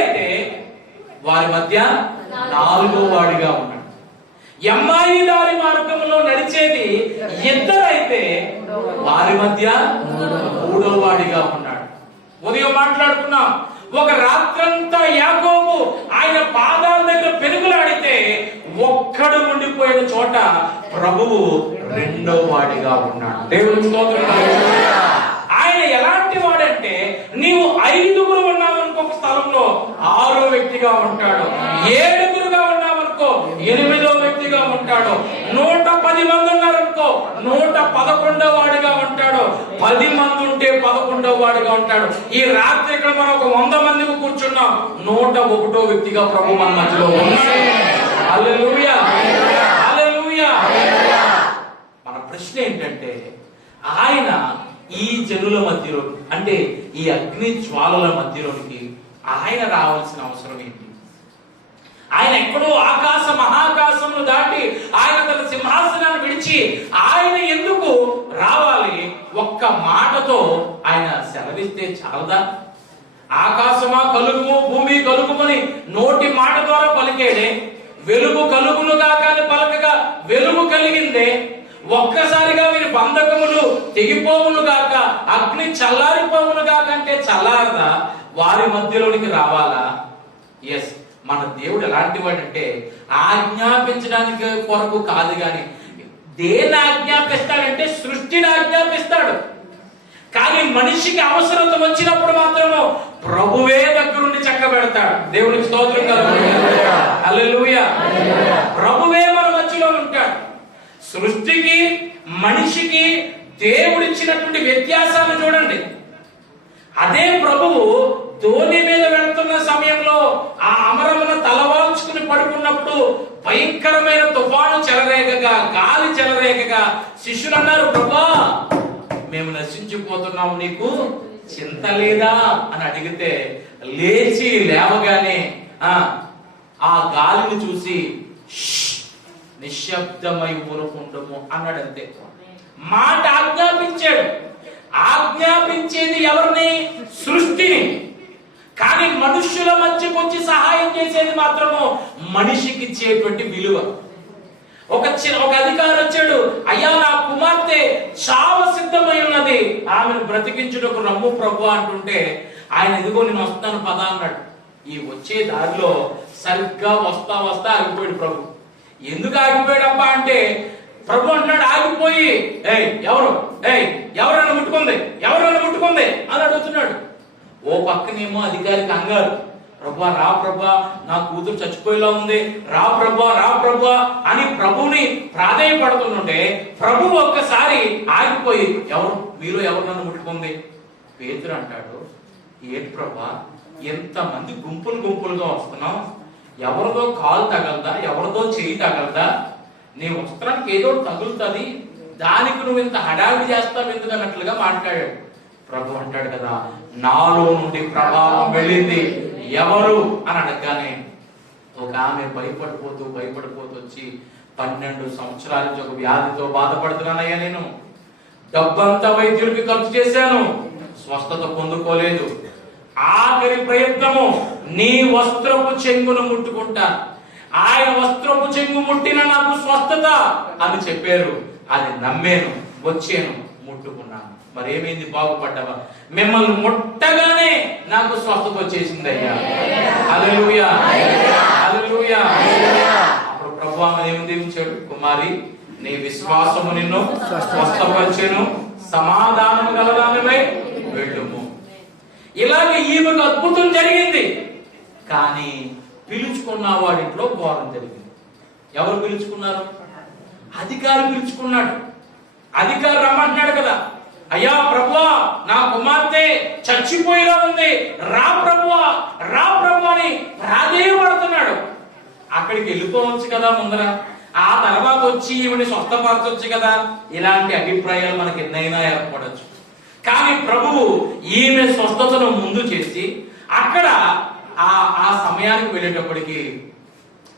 ముగ్గురైతే వారి మధ్య నాలుగో వాడిగా ఉన్నాడు. ఎమ్మాయి దారి మార్గంలో నడిచేది ఇద్దరైతే వారి మధ్య మూడో వాడిగా ఉన్నాడు. ఉదయం మాట్లాడుకున్నాం, ఒక రాత్రంతా యాకోబు ఆయన పాదాల దగ్గర పెనుగులాడితే ఒక్కడు ఉండిపోయిన చోట ప్రభువు రెండో వాడిగా ఉన్నాడు. దేవుని స్తోత్రం. ఆయన ఎలాంటి వాడంటే, నీవు 5గురు ఉన్నామనుకో ఒక స్థలంలో 6వ వ్యక్తిగా ఉంటాడు, 7గురుగా ఉన్నామనుకో 8వ వ్యక్తిగా ఉంటాడు, 110 మంది ఉన్నారనుకో 111వ వాడిగా ఉంటాడు, 10 మంది ఉంటే 11వ వాడిగా ఉంటాడు. ఈ రాత్రి ఇక్కడ మనం ఒక 100 మందికి కూర్చున్నాం, 101వ వ్యక్తిగా ప్రభు మన మధ్యలో ఉన్నాడు. హల్లెలూయా, హల్లెలూయా. మన ప్రశ్న ఏంటంటే, ఆయన ఈ జనుల మధ్యలో, అంటే ఈ అగ్ని జ్వాలల మధ్యలోనికి ఆయన రావాల్సిన అవసరం ఏంటి? ఆయన ఎక్కడో ఆకాశ మహాకాశమును దాటి ఆయన తన సింహాసనాన్ని విడిచి ఆయన ఎందుకు రావాలి? ఒక్క మాటతో ఆయన సెలవిస్తే చాలదా? ఆకాశమా కలుగుము, భూమి కలుగుమని నోటి మాట ద్వారా పలికేడే, వెలుగు కలుగును గాక అని పలకగా వెలుగు కలిగిందే. ఒక్కసారిగా వీరి బంధకములు తెగిపోవును గాక, అగ్ని చల్లారిపోవును గాక అంటే చల్లారదా? వారి మధ్యలోనికి రావాలా? ఎస్. మన దేవుడు ఎలాంటి వాడంటే, ఆజ్ఞాపించడానికి కొరకు కాదు గాని దేన్ని ఆజ్ఞాపిస్తాడంటే సృష్టిని ఆజ్ఞాపిస్తాడు. కానీ మనిషికి అవసరత వచ్చినప్పుడు మాత్రము ప్రభువే దగ్గరుండి చక్కబెడతాడు. దేవునికి స్తోత్రం కలుగును. హల్లెలూయా. ప్రభువే మన మధ్యలో ఉంటాడు. సృష్టికి మనిషికి దేవుడిచ్చినటువంటి వ్యత్యాసాన్ని చూడండి. అదే ప్రభువు ధోని మీద వెళ్తున్న సమయంలో ఆ అమరమున తలవాల్చుకుని పడుకున్నప్పుడు భయంకరమైన తుఫాను చెలరేగగా, గాలి చెలరేగగా శిష్యులు అన్నారు, ప్రభువా మేము నశించిపోతున్నాము, నీకు చింత లేదా అని అడిగితే లేచి లేవగానే ఆ గాలిని చూసి నిశ్శబ్దమై ఊరుకుండము అన్నాడు. అంతే. మాట ఆజ్ఞాపించాడు. ఆజ్ఞాపించేది ఎవరిని? సృష్టిని. కానీ మనుష్యుల మధ్యకు వచ్చి సహాయం చేసేది మాత్రము మనిషికి ఇచ్చేటువంటి విలువ. ఒక అధికారి వచ్చాడు, అయ్యా నా కుమార్తె చావ సిద్ధమై ఉన్నది, ఆమెను బ్రతికించుటకు రమ్ము ప్రభు అంటుంటే ఆయన ఇదిగో నేను వస్తాను పద అన్నాడు. ఈ వచ్చే దారిలో సరిగ్గా వస్తా ఆగిపోయాడు ప్రభు. ఎందుకు ఆగిపోయాడబ్బా అంటే, ప్రభు అంటున్నాడు ఆగిపోయి, ఎవరు నన్ను ముట్టుకుంది అని అడుగుతున్నాడు. ఓ పక్కనేమో అధికారి కంగారు, ప్రభా రా ప్రభా, నా కూతురు చచ్చిపోయేలా ఉంది, రా ప్రభా అని ప్రభుని ప్రాధేయపడుతుంటే ప్రభు ఒక్కసారి ఆగిపోయి, ఎవరు నన్ను ముట్టుకుంది? పేతురు అంటాడు, ఏంటి ప్రభా ఎంతమంది గుంపులుగా వస్తున్నాం, ఎవరిదో కాలు తగలదా, ఎవరిదో చెయ్యి తగలదా, నీ వస్త్రానికి ఏదో తగులుతుంది, దానికి నువ్వు ఇంత హడావిడి చేస్తావు ఎందుకు అన్నట్లుగా మాట్లాడాడు. ప్రభు అంటాడు కదా, నాలో నుండి ప్రభావం వెళ్ళింది, ఎవరు అని అడగగానే ఒక ఆమె భయపడిపోతూ వచ్చి 12 సంవత్సరాల నుంచి ఒక వ్యాధితో బాధపడుతున్నానయ్యా, నేను డబ్బంతా వైద్యుడికి ఖర్చు చేశాను, స్వస్థత పొందుకోలేదు, ఆఖరి ప్రయత్నము నీ వస్త్రపు చెంగును ముట్టుకుంటా, ఆయన వస్త్రపు చెంగు ముట్టిన నాకు స్వస్థత అని చెప్పారు. అది నమ్మాను, వచ్చాను, ముట్టుకున్నాను. మరేమైంది? బాగుపడ్డావా? మిమ్మల్ని ముట్టగానే నాకు స్వస్థత వచ్చేసింది అయ్యా. హల్లెలూయా, హల్లెలూయా. అప్పుడు ప్రభువు ఆమె ఏమి దీవించాడు, కుమారి నీ విశ్వాసము నిన్ను స్వస్థపరిచెను, సమాధానము గలదానివై వెళ్ళుము. ఇలాగే ఈమెకు అద్భుతం జరిగింది. కానీ పిలుచుకున్న వాడింట్లో ఘోరం జరిగింది. ఎవరు పిలుచుకున్నారు? అధికారి పిలుచుకున్నాడు. అధికారి రమ్మంటున్నాడు కదా, అయ్యా ప్రభువా నా కుమార్తె చచ్చిపోయేలా ఉంది, రా ప్రభువా అని ప్రాధేయపడుతున్నాడు. అక్కడికి వెళ్ళిపోవచ్చు కదా ముందర, ఆ తర్వాత వచ్చి ఈవిని స్వస్థపరచొచ్చు కదా. ఇలాంటి అభిప్రాయాలు మనకి ఎన్నైనా ఏర్పడచ్చు. కానీ ప్రభువు ఈమె స్వస్థతను ముందు చేసి అక్కడ ఆ సమయానికి వెళ్ళేటప్పటికి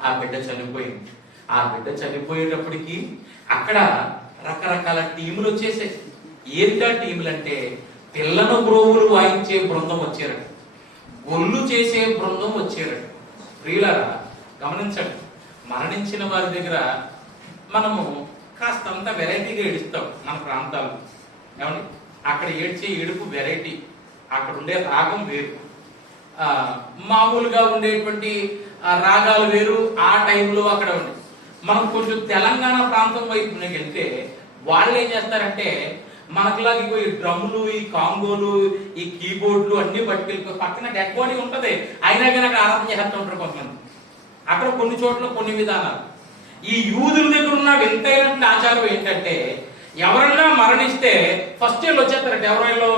ఆ బిడ్డ చనిపోయింది. ఆ బిడ్డ చనిపోయేటప్పటికి అక్కడ రకరకాల టీములు వచ్చేసాయి. ఏంటా టీములు అంటే, పిల్లను బ్రోవులు వాయించే బృందం వచ్చారట. గొల్లు చేసే బృందం వచ్చారట. ప్రియులారా గమనించండి, మరణించిన వారి దగ్గర మనము కాస్తంత వెరైటీగా ఏడుస్తాం మన ప్రాంతాల్లో. ఏమండి, అక్కడ ఏడ్చే ఏడుపు వెరైటీ, అక్కడ ఉండే రాగం వేరు, మామూలుగా ఉండేటువంటి రాగాలు వేరు. ఆ టైంలో అక్కడ ఉండే మనం కొంచెం తెలంగాణ ప్రాంతం వైపు వెళ్తే వాళ్ళు ఏం చేస్తారంటే మనకులాగా ఈ డ్రమ్లు, ఈ కాంగోలు, ఈ కీబోర్డులు అన్ని పట్టుకెళ్ళి పక్కన డెడ్ బాడీ ఉంటది, అయినా కానీ అక్కడ ఆరాధన చేస్తూ ఉంటారు కొంతమంది. అక్కడ కొన్ని చోట్ల కొన్ని విధానాలు. ఈ యూదుల దగ్గర ఉన్న వింతైనటువంటి ఆచారం ఏంటంటే ఎవరన్నా మరణిస్తే ఫస్ట్ వీళ్ళు వచ్చేస్తారంటే ఎవరైనా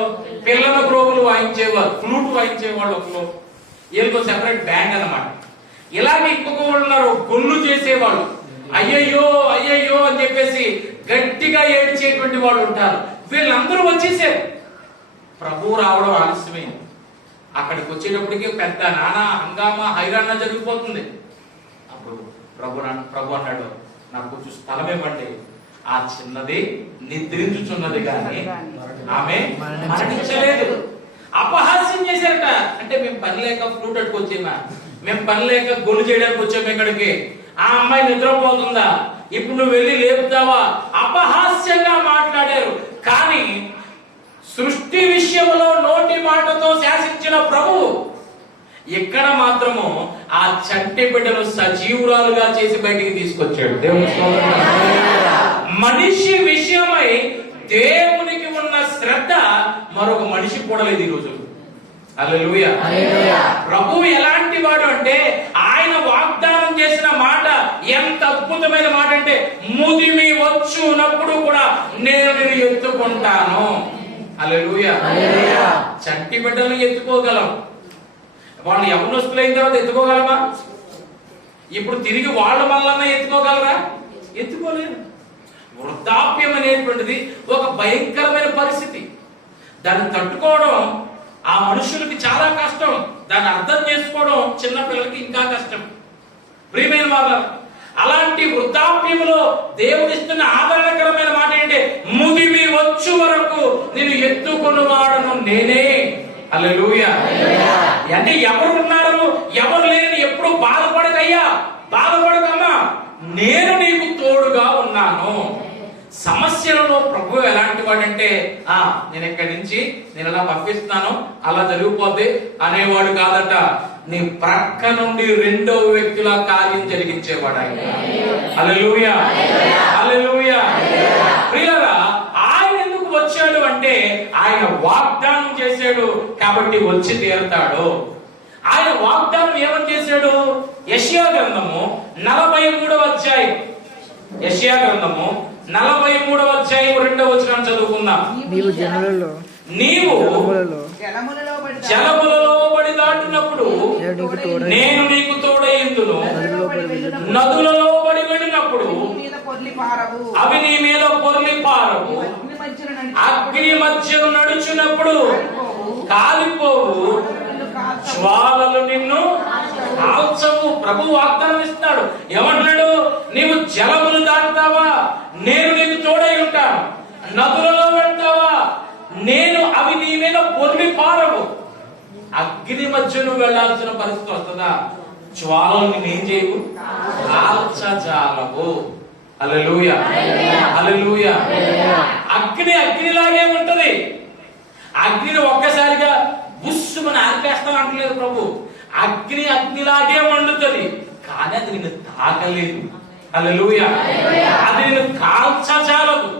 పిల్లల గ్రోగులు వాయించేవారు, ఫ్లూట్ వాయించేవాళ్ళు ఒకరు, వీళ్ళతో సెపరేట్ బ్యాండ్ అన్నమాట. ఇలాగే ఇంకొక వాళ్ళు ఉన్నారు, గొల్లు చేసేవాళ్ళు, అయ్యయ్యో అయ్యయ్యో అని చెప్పేసి గట్టిగా ఏడ్చేటువంటి వాళ్ళు ఉంటారు. వీళ్ళందరూ వచ్చేసారు. ప్రభు రావడం ఆలస్యమైంది. అక్కడికి వచ్చేటప్పటికి పెద్ద నానా హంగామా హైరాణ జరిగిపోతుంది. అప్పుడు ప్రభు అన్నాడు, నాకు కొంచెం స్థలం ఇవ్వండి, ఆ చిన్నది నిద్రించుచున్నది కానీ ఆమె మరణించలేదు. అపహాస్యం చేశారట. అంటే మేము పని లేక ఫ్లూట్ అట్టుకొచ్చేమా, మేము పని లేక గొల్లు చేయడానికి వచ్చాము ఇక్కడికి, ఆ అమ్మాయి నిద్రపోతుందా, ఇప్పుడు నువ్వు వెళ్ళి లేపుతావా? అపహాస్యంగా మాట్లాడారు. కానీ సృష్టి విషయంలో నోటి మాటతో శాసించిన ప్రభు ఇక్కడ మాత్రము ఆ చంటి బిడ్డను సజీవురాలుగా చేసి బయటికి తీసుకొచ్చాడు. దేవుని మనిషి విషయమై దేవునికి ఉన్న శ్రద్ధ మరొక మనిషి కూడలేదు ఈ రోజు. హల్లెలూయా. ప్రభువు ఎలాంటి వాడు అంటే ఆయన వాగ్దానం చేసిన మాట ఎంత అద్భుతమైన మాట అంటే ముదిమి వచ్చునప్పుడు కూడా నేను నిన్ను ఎత్తుకుంటాను. హల్లెలూయా. చంటి బిడ్డలను ఎత్తుకోగలం, వాళ్ళు యవనస్తులైన తర్వాత ఎత్తుకోగలమా? ఇప్పుడు తిరిగి వాళ్ళ వల్లనే ఎత్తుకోగలరా? ఎత్తుకోలేరు. వృద్ధాప్యం అనేటువంటిది ఒక భయంకరమైన పరిస్థితి. దాన్ని తట్టుకోవడం ఆ మనుషులకి చాలా కష్టం, దాన్ని అర్థం చేసుకోవడం చిన్న పిల్లలకి ఇంకా కష్టం. ప్రియమైన వారు, అలాంటి వృద్ధాప్యంలో దేవుడిస్తున్న ఆదరణకరమైన మాట ఏంటంటే ముదిమి వచ్చు వరకు నేను ఎత్తుకున్నవాడను నేనే. హల్లెలూయా. అంటే ఎవరు ఉన్నారు, ఎవరు లేని ఎప్పుడు బాధపడకయ్యా, బాధపడకమ్మా, నేను నీకు తోడుగా ఉన్నాను. సమస్యలలో ప్రభు ఎలాంటి వాడంటే నేను ఇక్కడి నుంచి నేను అలా పంపిస్తాను, అలా జరిగిపోద్ది అనేవాడు కాదట. నీ ప్రక్క నుండి రెండవ వ్యక్తిలా కార్యం జరిగించేవాడు ఆయన. హల్లెలూయా. హల్లెలూయా. ప్రియులారా, ఆయన ఎందుకు వచ్చాడు అంటే ఆయన వాగ్దానం చేశాడు కాబట్టి వచ్చి తీరుతాడు. ఆయన వాగ్దానం ఏమని చేశాడు? యెషయా గ్రంథము 43వ అధ్యాయం, యెషయా గ్రంథము 43వ అధ్యాయం 2వ వచనం చదువుకుందాం. నీవు జలములలో పడి దాటినప్పుడు నేను నీకు తోడయ్యుందును, నదులలో పడి వెళ్ళినప్పుడు అవి నీ మీద పొర్లి పారవు, అగ్ని మధ్యను నడుచున్నప్పుడు కాలిపోవు, జ్వాలలు నిన్ను కాల్చవు. ప్రభు వాగ్దానం ఇస్తున్నాడు. ఏమన్నాడు? నీవు జలములు దాటుతావా, నేను నీకు తోడై ఉంటాను. నదులలో వెళ్తావా, నేను అవి నీ మీద పొర్లి పారవు. అగ్ని మధ్యను వెళ్లాల్సిన పరిస్థితి వస్తుందా? జ్వాలలు నేనేం చేయవు, కాల్చజాలవు. హల్లెలూయా. హల్లెలూయా. అగ్ని అగ్నిలాగే ఉంటది. అగ్నిని ఒక్కసారిగా బుస్సుమని ఆర్పేస్తాం అంటలేదు ప్రభు. అగ్ని అగ్నిలాగే మండుతుంది, కానీ అది నిన్ను తాకలేదు. హల్లెలూయా. అది నిన్ను కాల్చజాలదు.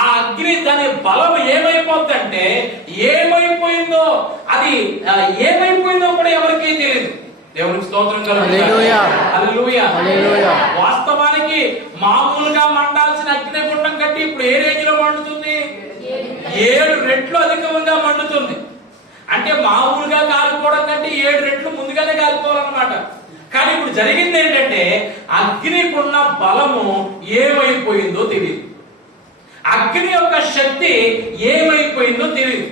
ఆ అగ్ని దాని బలం ఏమైపోద్దంటే ఏమైపోయిందో, అది ఏమైపోయిందో కూడా ఎవరికీ తెలియదు. దేవునికి స్తోత్రం కలుగునుగాక. హల్లెలూయా. వాస్తవానికి మామూలుగా మండాల్సిన అగ్ని గుండం కట్టి ఇప్పుడు ఏ రేంజ్ లో మండుతుంది? 7 రెట్లు అధికంగా మండుతుంది. అంటే మామూలుగా కాలిపోవడం కంటే 7 రెట్లు ముందుగానే కాలిపోవాలన్నమాట. కానీ ఇప్పుడు జరిగింది ఏంటంటే అగ్నికున్న బలము ఏమైపోయిందో తెలియదు, అగ్ని యొక్క శక్తి ఏమైపోయిందో తెలియదు.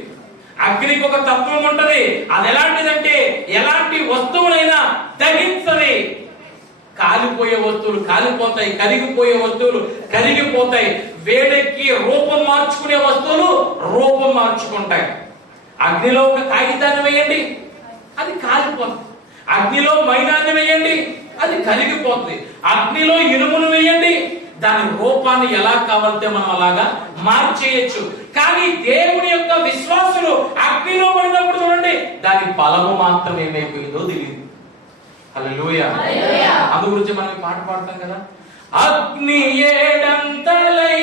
అగ్నికి ఒక తత్వం ఉంటది. అది ఎలాంటిదంటే ఎలాంటి వస్తువులైనా దహించది. కాలిపోయే వస్తువులు కాలిపోతాయి, కరిగిపోయే వస్తువులు కరిగిపోతాయి, వేడెక్కి రూపం మార్చుకునే వస్తువులు రూపం మార్చుకుంటాయి. అగ్నిలో ఒక కాగితాన్ని వేయండి, అది కాలిపోతుంది. అగ్నిలో మైనాన్ని వేయండి, అది కరిగిపోతుంది. అగ్నిలో ఇనుమును వేయండి, దాని రూపాన్ని ఎలా కావాలంటే మనం అలాగా మార్చేయచ్చు. కానీ దేవుని యొక్క విశ్వాసులు అగ్నిలో పడినప్పుడు చూడండి, దాని బలము మాత్రం ఏమైపోయిందో తెలియదు. హల్లెలూయా. అందు గురించి మనం ఈ పాట పాడతాం కదా, అగ్ని ఏడంతలై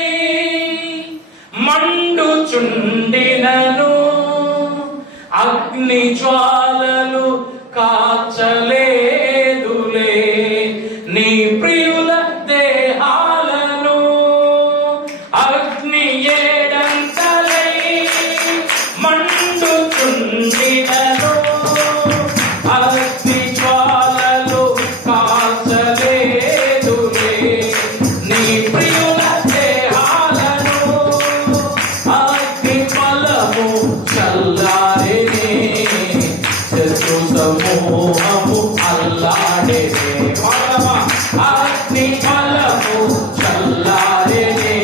మండుచుండినను అగ్ని జ్వాలలు కాచలేదులే నీ ప్రియుల దేహాలను. అగ్ని ఏడంతలై మండుచుండినను అగ్ని జ్వాలలు కాచలేదులే నీ ప్రియుల దేహాలను. అగ్ని ఫలము చల్లారెనే శత్రు సమూహము అల్లాడెనే. అగ్ని ఫలము చల్లారెనే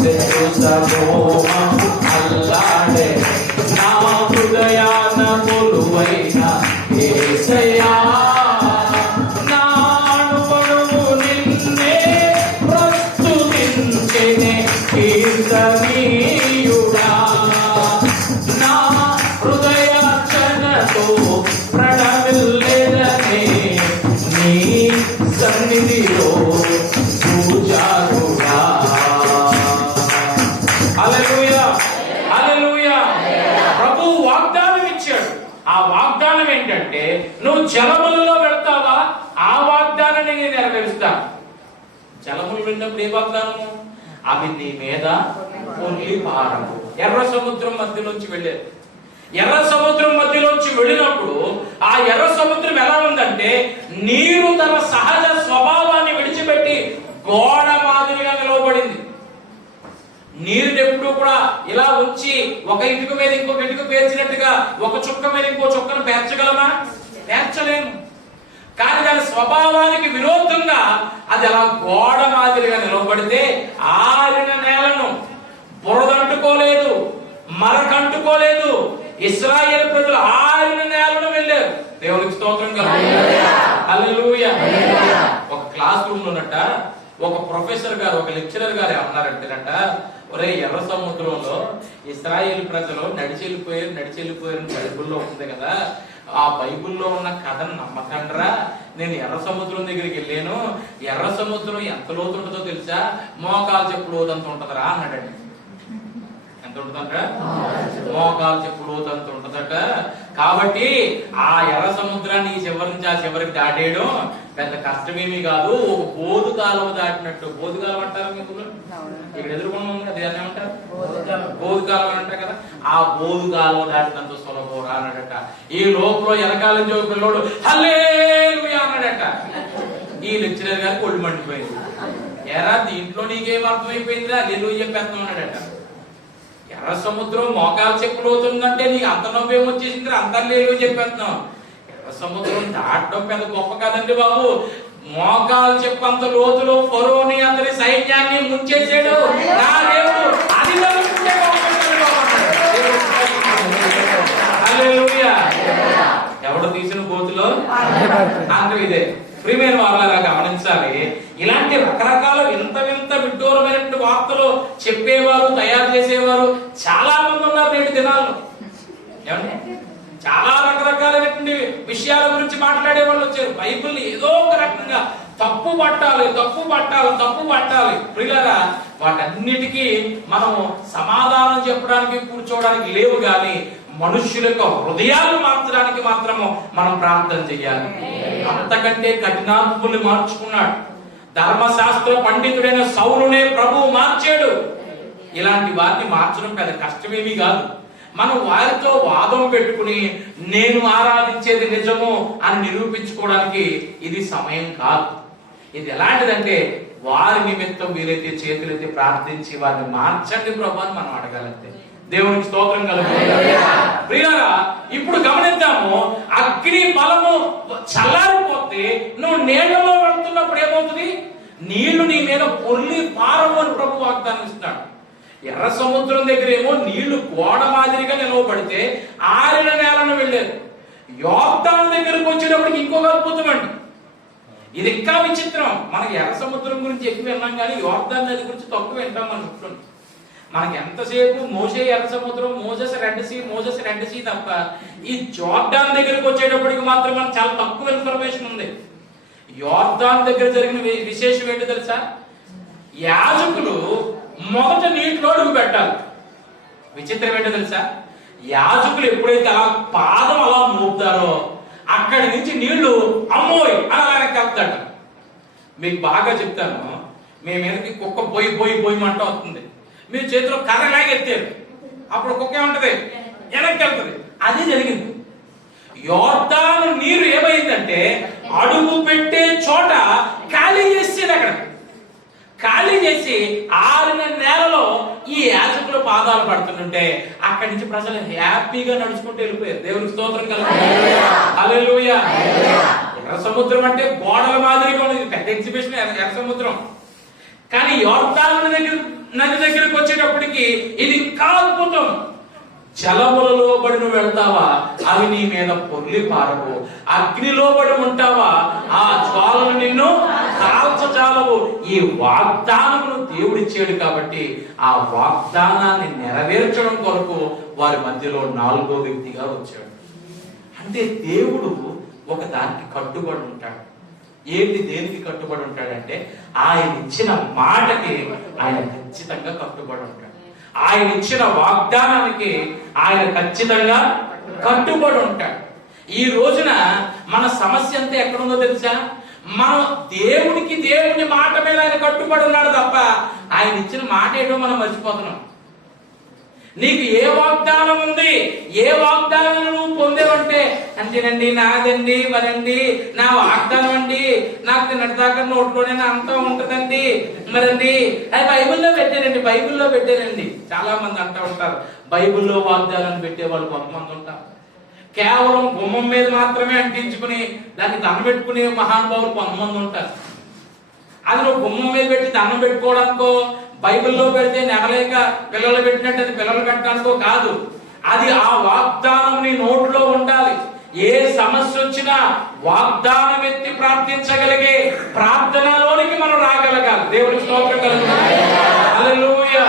శత్రు సమూహము అల్లాడెనే. నా హృదయాన కొలువైన యేసయ్యా నా అణువణువు నిన్నే ప్రస్తుతించెనే కీర్తనీయుడా. నా హృదయార్చనతో ప్రణమిల్లెదనే నీ సన్నిధిలో పూజారుడా. హల్లెలూయా, హల్లెలూయా. ప్రభువు వాగ్దానం ఇచ్చాడు. ఆ వాగ్దానం ఏంటంటే, నువ్వు జలములలో వెళ్తావా, ఆ వాగ్దానాన్ని నేను నెరవేరుస్తా. జలములు వెళ్ళినప్పుడు ఏ వాగ్దానము? అవి నీ మీద పొర్లి పారవు. ఎర్ర సముద్రం మధ్యలోంచి వెళ్ళారు. ఎర్ర సముద్రం మధ్యలోంచి వెళ్ళినప్పుడు ఆ ఎర్ర సముద్రం ఎలా ఉందంటే, నీరు తన సహజ స్వభావాన్ని విడిచిపెట్టి గోడ మాదిరిగా నిలవబడింది. నీరుని ఎప్పుడు కూడా ఇలా ఉంచి ఒక ఇటుక మీద ఇంకొక ఇటుక పేర్చినట్టుగా ఒక చుక్క మీద ఇంకో చుక్కను పేర్చగలమా? పేర్చలేము. కానీ దాని స్వభావానికి విరోధంగా అది అలా గోడ మాదిరిగా నిలవబడితే ఆరిన నేలను బురదంటుకోలేదు, మరకంటుకోలేదు. ఇశ్రాయేలు ప్రజలు ఆరిన నేలను వెళ్ళారు. దేవునికి స్తోత్రం కలుగును. హల్లెలూయా. ఒక క్లాస్ రూమ్ లోనట ఒక ప్రొఫెసర్ గారు, ఒక లెక్చరర్ గారు ఏమన్నారంటేనట, ఒరే ఎర్ర సముద్రంలో ఇశ్రాయేలు ప్రజలు నడిచి వెళ్ళిపోయారు బైబుల్లో ఉంది కదా, ఆ బైబుల్లో ఉన్న కథను నమ్మకండ్రా. నేను ఎర్ర సముద్రం దగ్గరికి వెళ్ళాను, ఎర్ర సముద్రం ఎంత లోతు ఉంటుందో తెలుసా? మోకాలు చెప్పు లోతంత ఉంటదరా అన్నాడండి. ఎంత ఉంటుందంట? మోకాలు చెప్పు లోతంత ఉంటదట. కాబట్టి ఆ ఎర్ర సముద్రాన్ని ఈ చివరి నుంచి ఆ చివరికి దాటేయడం పెద్ద కష్టమేమీ కాదు. ఒక బోధు కాలువ దాటినట్టు. బోధు కాలువ అంటారు మీకు ఇక్కడ ఎదుర్కొన్న ఉంది, అది ఏమంటారు? బోధు కాలువ అంటారు కదా. ఆ బోధు కాలువ దాటినంత సులభం అన్నాడట. ఈ లోపల వెనకాల పిల్లోడు హల్లెలూయా అన్నాడట. ఈ లెక్చరర్ గారికి ఒళ్ళు మండిపోయింది. ఎరా దీంట్లో నీకేం అర్థమైపోయిందిరా? హల్లెలూయా చెప్పేస్తాం అన్నాడట. ఎర్ర సముద్రం మోకాలు చెప్పులు అవుతుందంటే నీకు అంత నవ్వేం వచ్చేసింది, అంత హల్లెలూయా చెప్పేస్తున్నాం. ఎర్ర సముద్రం దాటడం పెద్ద గొప్ప కదండి బాబు. మోకాలు చెప్పంత లోతులో ఫరోని అతని సైన్యాన్ని ముంచేసాడు నా దేవుడు. అది నమ్ముకుంటే హల్లెలూయా. ఎవడు తీసిన గోతులో అంత ఇదే. ప్రియమైన వాళ్ళగా గమనించాలి. ఇలాంటి రకరకాల వింత వింత విడ్డూరమైనటువంటి వార్తలు చెప్పేవారు, తయారు చేసేవారు చాలా మంది ఉన్నారు నేటి దినాల్లో. ఏమండి, చాలా రకరకాలైనటువంటి విషయాల గురించి మాట్లాడే వాళ్ళు వచ్చారు. బైబిల్ ఏదో ఒక రకంగా తప్పు పట్టాలి. ప్రియులారా, వాటన్నిటికీ మనము సమాధానం చెప్పడానికి కూర్చోవడానికి లేవు, గాని మనుష్యుల యొక్క హృదయాలు మార్చడానికి మాత్రము మనం ప్రార్థన చెయ్యాలి. అంతకంటే కఠినాత్ములు మార్చుకున్నాడు. ధర్మశాస్త్ర పండితుడైన సౌలునే ప్రభువు మార్చాడు. ఇలాంటి వారిని మార్చడం పెద్ద కష్టమేమీ కాదు. మనం వారితో వాదం పెట్టుకుని నేను ఆరాధించేది నిజము అని నిరూపించుకోవడానికి ఇది సమయం కాదు. ఇది ఎలాంటిదంటే, వారి నిమిత్తం వీరైతే చేతులైతే ప్రార్థించి వారిని మార్చండి ప్రభు అని మనం అడగాలంటే. దేవునికి స్తోత్రం కలుగును. ప్రియులారా, ఇప్పుడు గమనిద్దాము. అగ్ని బలము చల్లారిపోతే నువ్వు నీళ్లలో వెళ్తున్నప్పుడు ఏమవుతుంది? నీళ్లు నీ మీద పొర్లి పారవు అని ప్రభు వాగ్దానం ఇస్తున్నాడు. ఎర్ర సముద్రం దగ్గర ఏమో నీళ్లు గోడ మాదిరిగా నిలవబడితే ఆరిన నేలను వెళ్ళారు. యోర్దాను దగ్గరకు వచ్చేటప్పటికి ఇంకొక అద్భుతం అండి. ఇది ఇంకా విచిత్రం. మనకి ఎర్ర సముద్రం గురించి ఎక్కువ విన్నాం కానీ యోర్దాను నది గురించి తక్కువ వింటాం మనం చూడండి. మనకి ఎంతసేపు మోసే ఎర్ర సముద్రం, మోసెస్ రెడ్ సీ తప్ప ఈ యోర్దాను దగ్గరకు వచ్చేటప్పటికి మాత్రం మనకు చాలా తక్కువ ఇన్ఫర్మేషన్ ఉంది. యోర్దాను దగ్గర జరిగిన విశేషం ఏంటో తెలుసా? యాజకులు మొదట నీటిలో అడుగు పెట్టాలి. విచిత్రం ఏంటో తెలుసా? యాజకులు ఎప్పుడైతే అలా పాదం అలా మోపుతారో అక్కడి నుంచి నీళ్లు అమ్మోయ్ అని అలా వెళ్తాడ. మీకు బాగా చెప్తాను, మీ మీదకి కుక్క పోయి మంట వస్తుంది, మీరు చేతిలో కర్రలాగా ఎత్తారు, అప్పుడు కుక్క ఏముంటది? వెనక్కి వెళ్తుంది. అది జరిగింది. యోర్దాను నీరు ఏమైందంటే అడుగు పెట్టే చోట ఖాళీ చేసేది. అక్కడ ఖాళీ చేసి ఆరిన నేలలో ఈ యాజకుల పాదాలు పడుతుంటే అక్కడి నుంచి ప్రజలు హ్యాపీగా నడుచుకుంటూ వెళ్ళిపోయారు. దేవునికి స్తోత్రం కలుగుతుంది. హల్లెలూయా. ఎర్ర సముద్రం అంటే గోడల మాదిరిగా ఉంది, పెద్ద ఎగ్జిబిషన్ ఎర్ర సముద్రం. కానీ యోర్దాను నది దగ్గరికి వచ్చేటప్పటికి ఇది ఇంకా అద్భుతం. జలములలో పడి నువ్వు వెళ్తావా, అవి నీ మీద పొర్లి పారవు. అగ్నిలో పడి ఉంటావా, ఆ జ్వాలలు నిన్ను కాల్చజాలవు. ఈ వాగ్దానమును దేవుడిచ్చాడు కాబట్టి ఆ వాగ్దానాన్ని నెరవేర్చడం కొరకు వారి మధ్యలో 4వ వ్యక్తిగా వచ్చాడు. అంటే దేవుడు ఒక దానికి కట్టుబడి ఉంటాడు. ఏంటి దేనికి కట్టుబడి ఉంటాడంటే ఆయన ఇచ్చిన మాటకి ఆయన ఖచ్చితంగా కట్టుబడి ఉంటాడు. ఆయన ఇచ్చిన వాగ్దానానికి ఆయన ఖచ్చితంగా కట్టుబడి ఉంటాడు. ఈ రోజున మన సమస్య అంతా ఎక్కడుందో తెలుసా? మనం దేవుని మాట మీద ఆయన కట్టుబడి ఉన్నాడు తప్ప ఆయన ఇచ్చిన మాట ఏంటో మనం మర్చిపోతున్నాం. నీకు ఏ వాగ్దానం ఉంది, ఏ వాగ్దానం నువ్వు పొందేవంటే అంతేనండి, నాదండి, మరండి నా వాగ్దానం అండి, నాకు నిన్నటిదాకా నోట్లోనే అంతా ఉంటదండి, మరండి అది బైబిల్లో పెట్టారండి. చాలా మంది అంటూ ఉంటారు, బైబిల్లో వాగ్దానాన్ని పెట్టే వాళ్ళు కొంతమంది ఉంటారు. కేవలం గుమ్మం మీద మాత్రమే అంటించుకుని దానికి దండం పెట్టుకునే మహానుభావులు కొంతమంది ఉంటారు. అది నువ్వు గుమ్మం మీద పెట్టి దండం పెట్టుకోవడానికో, బైబిల్లో పెడితే నెగలేక పిల్లలు పెట్టినట్టు అది పిల్లలు పెట్టడానికో కాదు. అది ఆ వాగ్దానం నీ నోట్లో ఉండాలి. ఏ సమస్య వచ్చినా వాగ్దానం ఎత్తి ప్రార్థించగలిగే ప్రార్థనలోనికి మనం రాగలగాలి. దేవునికి స్తోత్రం కలుగుతుంది. హల్లెలూయా.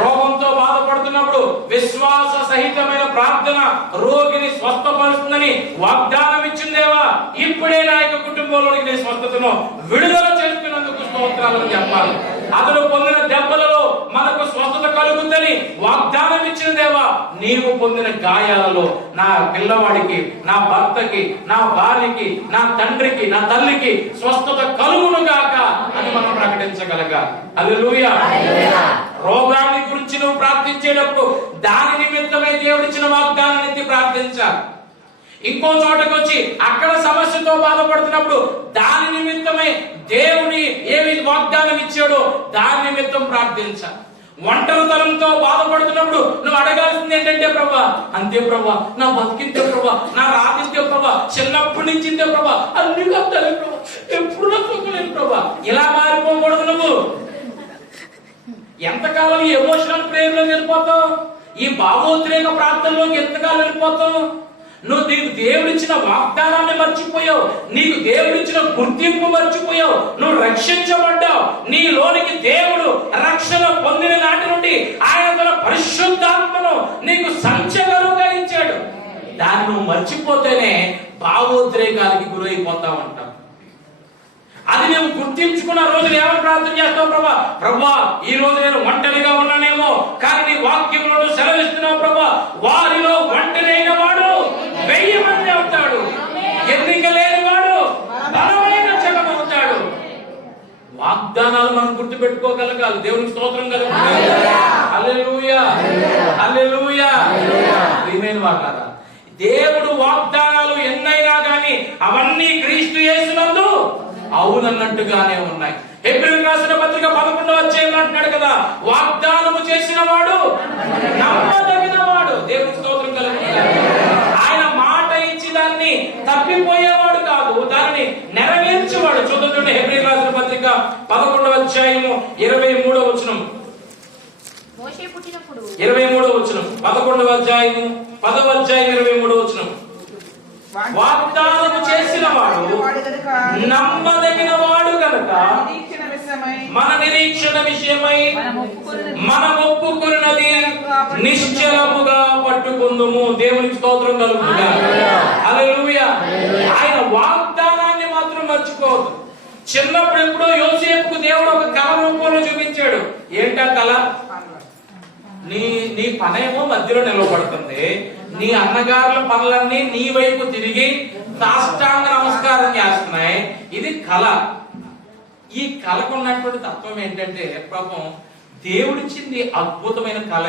రోగంతో బాధపడుతున్నప్పుడు విశ్వాస సహితమైన ప్రార్థన రోగిని స్వస్థపరుస్తుందని వాగ్దానం ఇచ్చిందేవా, ఇప్పుడే నా యొక్క కుటుంబంలోనికి నేను స్వస్థతను విడుదల చేస్తున్నందుకు స్తోత్రాలను చెప్పాలి. అతను పొందిన దెబ్బలలో మనకు స్వస్థత కలుగుతుందని వాగ్దానం ఇచ్చిన దేవా, నీవు పొందిన గాయాలలో నా పిల్లవాడికి, నా భర్తకి, నా భార్యకి, నా తండ్రికి, నా తల్లికి స్వస్థత కలుగును గాక అని మనం ప్రకటించగలగాలి. హల్లెలూయా. రోగాన్ని గురించి నువ్వు ప్రార్థించేటప్పుడు దాని నిమిత్తమై దేవుడిచ్చిన వాగ్దానాన్ని ఎత్తి ప్రార్థించాలి. ఇంకో చోటకు వచ్చి అక్కడ సమస్యతో బాధపడుతున్నప్పుడు దాని నిమిత్తమై దేవుని ఏమి వాగ్దానం ఇచ్చాడో దాని నిమిత్తం ప్రార్థించాలి. ఒంటరితనంతో బాధపడుతున్నప్పుడు నువ్వు అడగాల్సింది ఏంటంటే, ప్రభా అంతే ప్రభా, నా బతికింతే ప్రభా, నా రాతింతే ప్రభా, చిన్నప్పటి నుంచి ఇంతే ప్రభా, అన్ని కట్టాలి ప్రభా, ఎప్పుడు నా చూడలేదు ప్రభా. ఇలా మారిపోకూడదు. నువ్వు ఎంతకాలం ఈ ఎమోషనల్ ప్రేయర్లోకి వెళ్ళిపోతావు, ఈ భావోద్రేక ప్రార్థనలోకి ఎంతకాలం వెళ్ళిపోతావు? నువ్వు నీకు దేవుడిచ్చిన వాగ్దానాన్ని మర్చిపోయావు, నీకు దేవుడిచ్చిన గుర్తింపు మర్చిపోయావు. నువ్వు రక్షించబడ్డావు, నీలోనికి దేవుడు రక్షణ పొందిన నాటి నుండి ఆయన తన పరిశుద్ధాత్మను నీకు సంచలనంగా ఇచ్చాడు. దాన్ని నువ్వు మర్చిపోతేనే భావోద్రేకాలకి గురైపోతా ఉంటావు. అది నువ్వు గుర్తించుకున్న రోజు ఏమని ప్రార్థన చేస్తావు? ప్రభా ప్రభా ఈ రోజు నేను ఒంటరిగా ఉన్నానేమో, కానీ నీ వాక్యంలో సెలవిస్తున్నావు ప్రభా, వారిలో ఒంటరైన వాడు 1000 మంది అవుతాడు, ఎన్నిక లేని వాడు బలమైన జనం అవుతాడు. వాగ్దానాలు మనం గుర్తు పెట్టుకోగలగాలి. దేవునికి స్తోత్రం కలుగుతుంది. హల్లెలూయా, హల్లెలూయా. ప్రియమైన వారలారా, దేవుడు వాగ్దానాలు ఎన్నైనా గాని అవన్నీ క్రీస్తు యేసునందు అవునన్నట్టుగానే ఉన్నాయి. హెబ్రీయులకు రాసిన పత్రిక 11వ అధ్యాయంలో అంటున్నాడు కదా, వాగ్దానము చేసిన వాడు నమ్మదగిన వాడు. దేవునికి స్తోత్రం కలుగుతుంది. ఆయన మాట ఇచ్చి దాన్ని తప్పిపోయేవాడు కాదు, దానిని నెరవేర్చేవాడు. చూడండి, హెబ్రీయులకు రాసిన పత్రిక 11వ అధ్యాయము 23వ వచనం. మోషే పుట్టినప్పుడు 23వ వచనం, 11వ అధ్యాయము 10వ అధ్యాయం 23వ వచనం. వాగ్దానము చేసిన వాడు నమ్మదగిన వాడు కనుక మన నిరీక్షణ విషయమై మనం ఒప్పుకున్నది నిశ్చలముగా పట్టుకుందుము. దేవునికి స్తోత్రం కలుగుతుంది. హల్లెలూయా. ఆయన వాగ్దానాన్ని మాత్రం మర్చిపోవద్దు. చిన్నప్పుడు ఎప్పుడో యోసేపుకు దేవుడు ఒక కళ రూపంలో చూపించాడు. ఏంటా కళ? నీ పనేమో మధ్యలో నిలవబడుతుంది, నీ అన్నగారుల పనులన్నీ నీ వైపు తిరిగి సాష్టాంగ నమస్కారం చేస్తున్నాయి. ఇది కళ. ఈ కళకు ఉన్నటువంటి తత్వం ఏంటంటే, పాపం దేవుడిచ్చింది అద్భుతమైన కళ.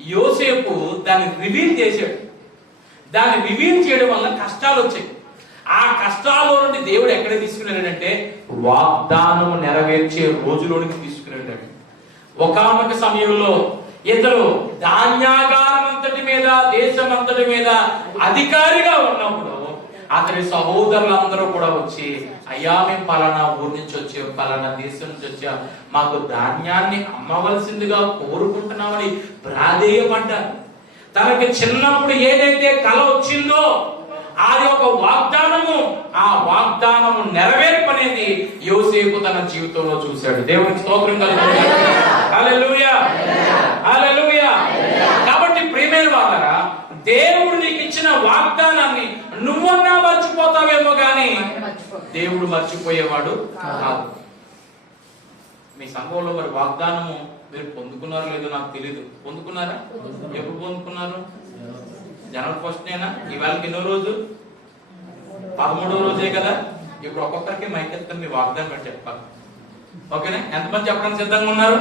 యోసేపు దాన్ని రివీల్ చేశాడు. దాన్ని రివీల్ చేయడం వల్ల కష్టాలు వచ్చాయి. ఆ కష్టాల్లో నుండి దేవుడు ఎక్కడ తీసుకున్నాడంటే వాగ్దానము నెరవేర్చే రోజులోనికి తీసుకున్నాడు. ఒకానొక సమయంలో ఇతడు ధాన్యాగారం అంతటి మీద, దేశం అంతటి మీద అధికారిగా ఉన్నప్పుడు అతని సహోదరులందరూ కూడా వచ్చి, అయ్యా మేము పలానా ఊరి నుంచి వచ్చాం, పలానా దేశం నుంచి వచ్చాం, మాకు ధాన్యాన్ని అమ్మవలసిందిగా కోరుకుంటున్నామని ప్రాధేయపడ్డారు. తనకి చిన్నప్పుడు ఏదైతే కల వచ్చిందో అది ఒక వాగ్దానము. ఆ వాగ్దానము నెరవేర్పనేది యోసేపు తన జీవితంలో చూశాడు. దేవునికి స్తోత్రం కలుగుతుంది. హల్లెలూయా, హల్లెలూయా. కాబట్టి ప్రియమైన వారలారా, దేవుడు నీకు ఇచ్చిన వాగ్దానాన్ని నువ్వన్నా మర్చిపోతావేమో గాని దేవుడు మర్చిపోయేవాడు కాదు. మీ సంఘంలో మరి వాగ్దానము మీరు పొందుకున్నారో లేదో నాకు తెలీదు. పొందుకున్నారా? ఎప్పుడు పొందుకున్నారు? జనవరి 1 ఇవాళ ఎన్నో రోజు? 13వ రోజే కదా. ఇప్పుడు ఒక్కొక్కరికి మైకెత్తాను, మీ వాగ్దానం చెప్పాలి. ఓకేనా? ఎంతమంది చెప్పడానికి సిద్ధంగా ఉన్నారు?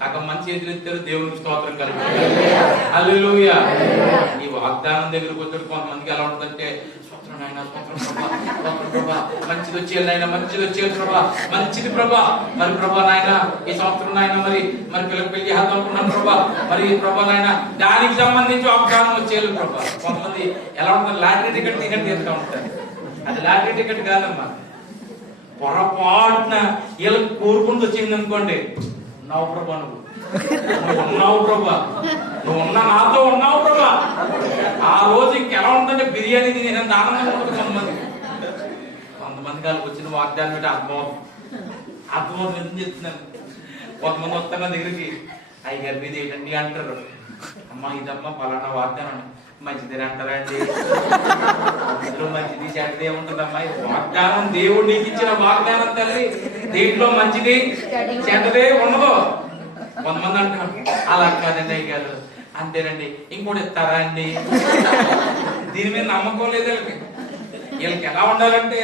కాక మంచి ఎదురెత్తారు. దేవునికి స్తోత్రం కలుగుతుంది. హల్లెలూయా. ఈ వాగ్దానం దగ్గరకు వచ్చాడు కొంతమందికి ఎలా ఉంటుందంటే, స్తోత్రం నాయనా, స్తోత్రం ప్రభా, స్తోత్రం ప్రభా, మంచిది వచ్చేది నాయన, మంచిది వచ్చేది ప్రభా, మంచిది ప్రభా. మరి ప్రభా నాయన ఈ సంవత్సరం నాయన మరి పిల్లలు పెళ్లి చేద్దాం ప్రభా, మరి ప్రభా నాయన దానికి సంబంధించి వాగ్దానం వచ్చేది ప్రభా. కొంతమంది ఎలా ఉంటుంది, లాటరీ టికెట్ తీస్తూ ఉంటారు. అది లాటరీ టికెట్ కాదమ్మా. పొరపాటున వీళ్ళకి కోరుకుంటూ వచ్చింది అనుకోండి, ఉన్నావు ప్రభా, నువ్వు ఉన్నావు ప్రభా, నువ్వు ఉన్నా నాతో ఉన్నావు ప్రభా. ఆ రోజు ఇంకెలా ఉంటుందంటే బిర్యానీ తినేంత ఆనందంగా ఉంటుంది. కొంతమంది వాళ్ళకి వచ్చిన వాగ్దానం పెట్టి అర్థమవుతుంది ఎందుకు చెప్తున్నాను. కొంతమంది వస్తున్న దగ్గరికి, అయ్యగారి మీద ఏంటండి అంటారు. అమ్మా ఇదమ్మా పలానా వాగ్దానం. మంచిది అంటారా అండి? అందులో మంచిది చెడ్డది ఏముంటుందమ్మా? వాగ్దానం దేవుడు నీకు ఇచ్చిన వాగ్దానం తల్లి. దీంట్లో మంచిది చెడ్డదే ఉండదు. కొంతమంది అంటారు అలా కాదండి అయ్యారు, అంతేనండి, ఇంకోటి ఇస్తారా అండి? దీని మీద నమ్మకం లేదు వీళ్ళకి. ఎలా ఉండాలంటే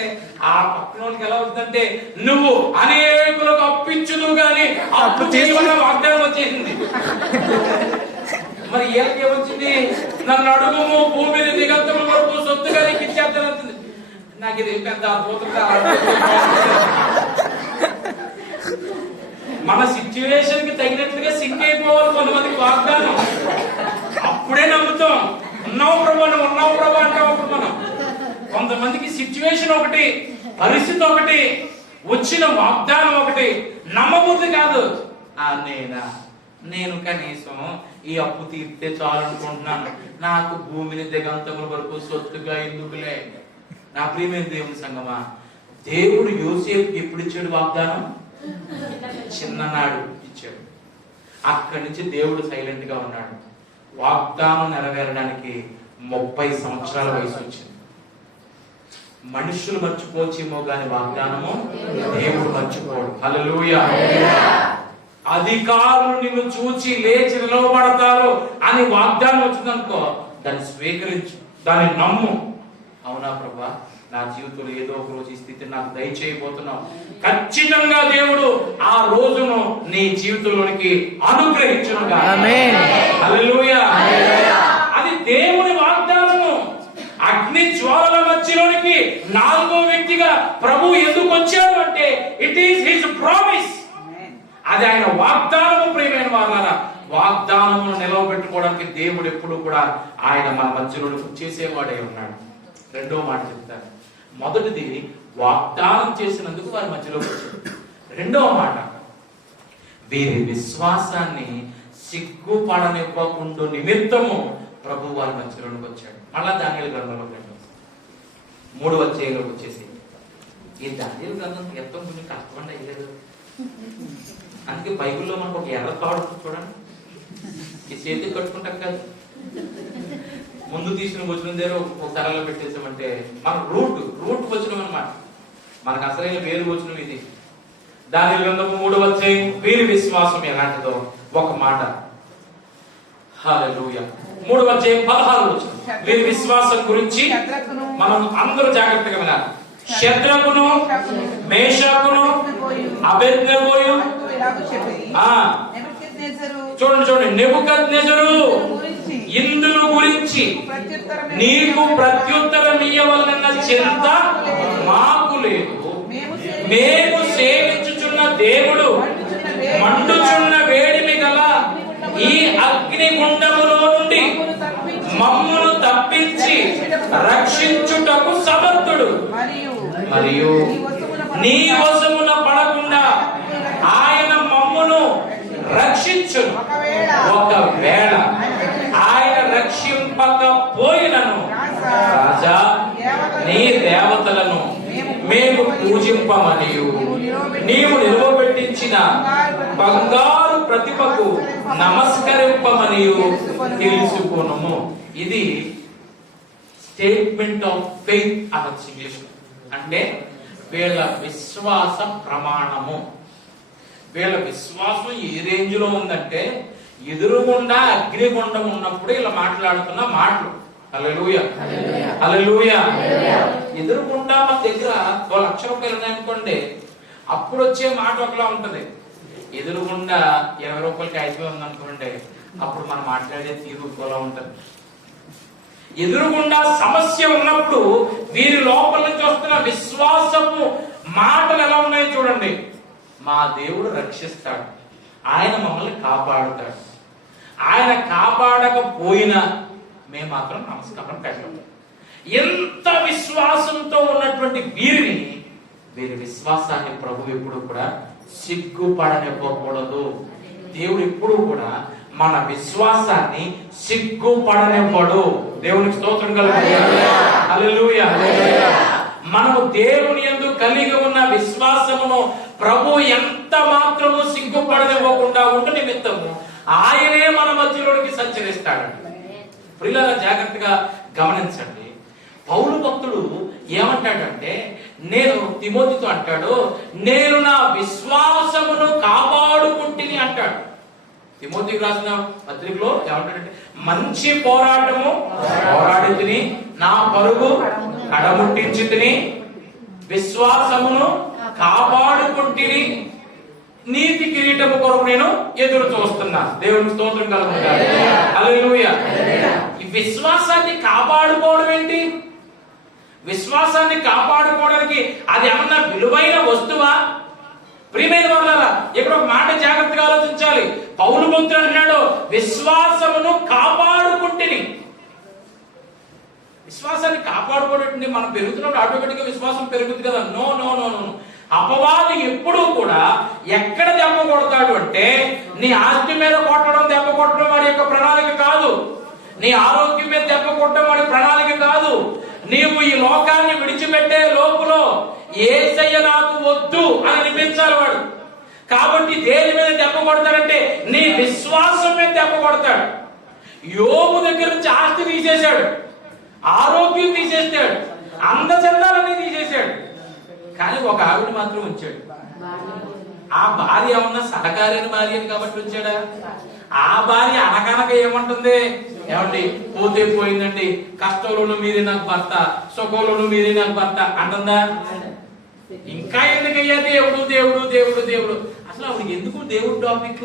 ఆ పక్కన వాళ్ళకి ఎలా అవుతుందంటే, నువ్వు అనేకులకు అప్పించుదు గాని అప్పు చేయవల్ల వాగ్దానం వచ్చేసింది. మరి వీళ్ళకి ఏమొచ్చింది? నన్ను అడుగుము, భూమిని దిగంతము వరకు సొత్తుగా నీకు ఇచ్చేస్తానంటుంది. నాకు ఇది పెద్ద అద్భుతం. మన సిచ్యువేషన్ కి తగినట్లుగా సింక్ అయిపోవాలి కొంతమందికి వాగ్దానం. అప్పుడే నమ్ముతాం. ఉన్నావు ప్రభా, నువ్వు ఉన్నావు ప్రభా అంటాం. అప్పుడు మనం కొంతమందికి సిచ్యువేషన్ ఒకటి, పరిస్థితి ఒకటి, వచ్చిన వాగ్దానం ఒకటి, నమ్మబుద్ధి కాదు. నేను కనీసం ఈ అప్పు తీర్తే చాలు అనుకుంటున్నాను, నాకు భూమిని దిగంతముల వరకు సొత్తుగా ఎందుకులే. నా ప్రియమైన దేవుని సంగమా, దేవుడు యోసేపుకి ఎప్పుడు ఇచ్చాడు వాగ్దానం? చిన్ననాడు ఇచ్చాడు. అక్కడి నుంచి దేవుడు సైలెంట్ గా ఉన్నాడు. వాగ్దానం నెరవేరడానికి 30 సంవత్సరాల వయసు వచ్చింది. మనుషులు మర్చిపోవచ్చేమో గాని వాగ్దానము దేవుడు మర్చిపోడు. హల్లెలూయా. అధికారులు నిన్ను చూచి లేచి నిలవబడతారు అని వాగ్దానం వచ్చిందనుకో, దాన్ని స్వీకరించు, దాన్ని నమ్ము. అవునా ప్రభా, నా జీవితంలో ఏదో ఒక రోజు ఈ స్థితి నాకు దయచేయబోతున్నావు. ఖచ్చితంగా దేవుడు ఆ రోజును నీ జీవితంలోనికి అనుగ్రహించునుగా. హల్లెలూయా. అది దేవుని వాగ్దానము. అగ్ని జ్వాలల మధ్యలోనికి 4వ వ్యక్తిగా ప్రభు ఎందుకు వచ్చాడు అంటే, ఇట్ ఈస్ హిస్ ప్రామిస్. అది ఆయన వాగ్దానము. ప్రియమైన వారలారా, వాగ్దానమును నిలవబెట్టుకోవడానికి దేవుడు ఎప్పుడు కూడా ఆయన మన మధ్యలో చేసేవాడే ఉన్నాడు. రెండో మాట చెప్తారు. మొదటిది వాగ్దానం చేసినందుకు వారి మధ్యలోకి వచ్చాడు. రెండవ మాట, వీరి విశ్వాసాన్ని సిగ్గుపడనివ్వకుండా నిమిత్తము ప్రభు వారి మధ్యలోకి వచ్చాడు. మళ్ళా దానియేలు గ్రంథంలో 3వ అధ్యాయంలోకి వచ్చేసి ఈ దానియేలు గ్రంథం తీర్థం కొంచెం కష్టమండి అయ్యలేదు. అందుకే బైబిల్లో మనకు ఒక ఎర్ర తాడు చూడండి, ఈ చేతికి కట్టుకుంటాం కాదు, ముందు తీసిన వచనం దగ్గర ఒక తరలో పెట్టేసామంటే మన రూట్ వచనం అన్నమాట. మనకు అసలైన వేరు వచనం ఇది. దానియేలు గ్రంథము 3వ అధ్యాయం వీరి విశ్వాసం ఎలాంటిదో ఒక మాట. హల్లెలూయా. 3వ అధ్యాయం 16వ వచనం. వీరి విశ్వాసం గురించి మనం అందరూ జాగ్రత్తగా వినాలి. శద్రకును మేషకును అబేద్నెగోయు చూడండి నెబుకద్నెజరు ఇందులో గురించి నీకు ప్రత్యుత్తరం ఇయ్యవలన చింత మాకు లేదు. మేము సేవించుచున్న దేవుడు మండుచున్న వేడిమి గల ఈ అగ్నిగుండములో నుండి మమ్మును తప్పించి రక్షించుటకు సమర్థుడు. మరియు నీ వశమున పడకుండా ఆయన మమ్మును రక్షించును. ఒకవేళ ఆయన రక్షింపకపోయినను రాజా నీ దేవతలను మేము పూజింపమనియు నీవు నిలువబెట్టించిన బంగారు ప్రతిమకు నమస్కరింపమనియు తెలుసుకొనుము. ఇది స్టేట్మెంట్ ఆఫ్ ఫెయిత్ అనొచ్చు ఇంగ్లీష్. అంటే వీళ్ళ విశ్వాస ప్రమాణము. వీళ్ళ విశ్వాసం ఏ రేంజ్ లో ఉందంటే ఎదురుగుండా అగ్నిగుండం ఉన్నప్పుడు ఇలా మాట్లాడుతున్న మాటలు. హల్లెలూయా హల్లెలూయా. ఎదురుగుండా మన దగ్గర 1 లక్ష రూపాయలు ఉన్నాయనుకోండి, అప్పుడు వచ్చే మాట ఒకలా ఉంటది. ఎదురుగుండా 20 రూపాయలకి 5 ఉందనుకోండి, అప్పుడు మనం మాట్లాడే తీరు ఒకలా ఉంటది. ఎదురుగుండా సమస్య ఉన్నప్పుడు వీరి లోపల నుంచి వస్తున్న విశ్వాసము మాటలు ఎలా ఉన్నాయో చూడండి. మా దేవుడు రక్షిస్తాడు, ఆయన మమ్మల్ని కాపాడుతాడు, ఆయన కాపాడకపోయినా మేము మాత్రం నమస్కారం పెట్టాం. ఎంత విశ్వాసంతో ఉన్నటువంటి వీరి విశ్వాసాన్ని ప్రభు ఎప్పుడు కూడా సిగ్గుపడనివ్వకూడదు. దేవుడు ఎప్పుడు కూడా మన విశ్వాసాన్ని సిగ్గుపడనివ్వడు. దేవునికి స్తోత్రం కలుగుతుంది. హల్లెలూయా. మనము దేవుని యందు కలిగి ఉన్న విశ్వాసమును ప్రభు ఎంత మాత్రము సిగ్గుపడనివ్వకుండా ఉండు నిమిత్తము ఆయనే మన మధ్యలోనికి సంచరిస్తాడు. ప్రియులారా జాగ్రత్తగా గమనించండి. పౌలు భక్తుడు ఏమంటాడంటే, నేను తిమోతితో అంటాడు, నేను నా విశ్వాసమును కాపాడుకుంటుని అంటాడు. తిమోతికి రాసిన పత్రికలో ఏమంటాడంటే, మంచి పోరాటము పోరాడి తిని, నా పరుగు కడముట్టించి తిని, విశ్వాసమును కాపాడుకుంటుని, నీతి కిరీటము కొరకు నేను ఎదురు చూస్తున్నా. దేవునికి స్తోత్రం కలుగుతుంది. హల్లెలూయా. ఈ విశ్వాసాన్ని కాపాడుకోవడం ఏంటి? విశ్వాసాన్ని కాపాడుకోవడానికి అది ఏమన్నా విలువైన వస్తువా? ప్రియమైన వాళ్ళారా, ఇక్కడ ఒక మాట జాగ్రత్తగా ఆలోచించాలి. పౌలు భక్తుడు అంటున్నాడు, విశ్వాసమును కాపాడుకుంటుని. విశ్వాసాన్ని కాపాడుకోవడం మనం పెరుగుతున్నప్పుడు ఆటోమేటిక్ గా విశ్వాసం పెరుగుతుంది కదా. No no no no. అపవాది ఎప్పుడూ కూడా ఎక్కడ దెబ్బ కొడతాడు అంటే, నీ ఆస్తి మీద కొట్టడం, దెబ్బ కొట్టడం వాడి యొక్క ప్రణాళిక కాదు. నీ ఆరోగ్యం మీద దెబ్బ కొట్టడం వాడి ప్రణాళిక కాదు. నీవు ఈ లోకాన్ని విడిచిపెట్టే లోపులో యేసయ్య నాకు వద్దు అని అనిపించాలి వాడు. కాబట్టి దేని మీద దెబ్బ కొడతాడంటే నీ విశ్వాసం మీద దెబ్బ కొడతాడు. యోబు దగ్గర నుంచి ఆస్తి తీసేశాడు, ఆరోగ్యం తీసేస్తాడు, అందచందాలన్నీ తీసేశాడు, కానీ ఒక ఆవిడ మాత్రం ఉంచాడు. ఆ భార్య ఏమన్నా సహకారైన భార్య కాబట్టి ఉంచాడా? ఆ భార్య అనకనక ఏమంటుంది, ఏమండి పోతే పోయిందండి, కష్టంలోనూ మీరే నాకు భర్త, సుఖంలోనూ మీరే నాకు భర్త అంటుందా? ఇంకా ఎందుకయ్యా దేవుడు దేవుడు దేవుడు దేవుడు? అసలు ఆవిడకి ఎందుకు దేవుడు టాపిక్?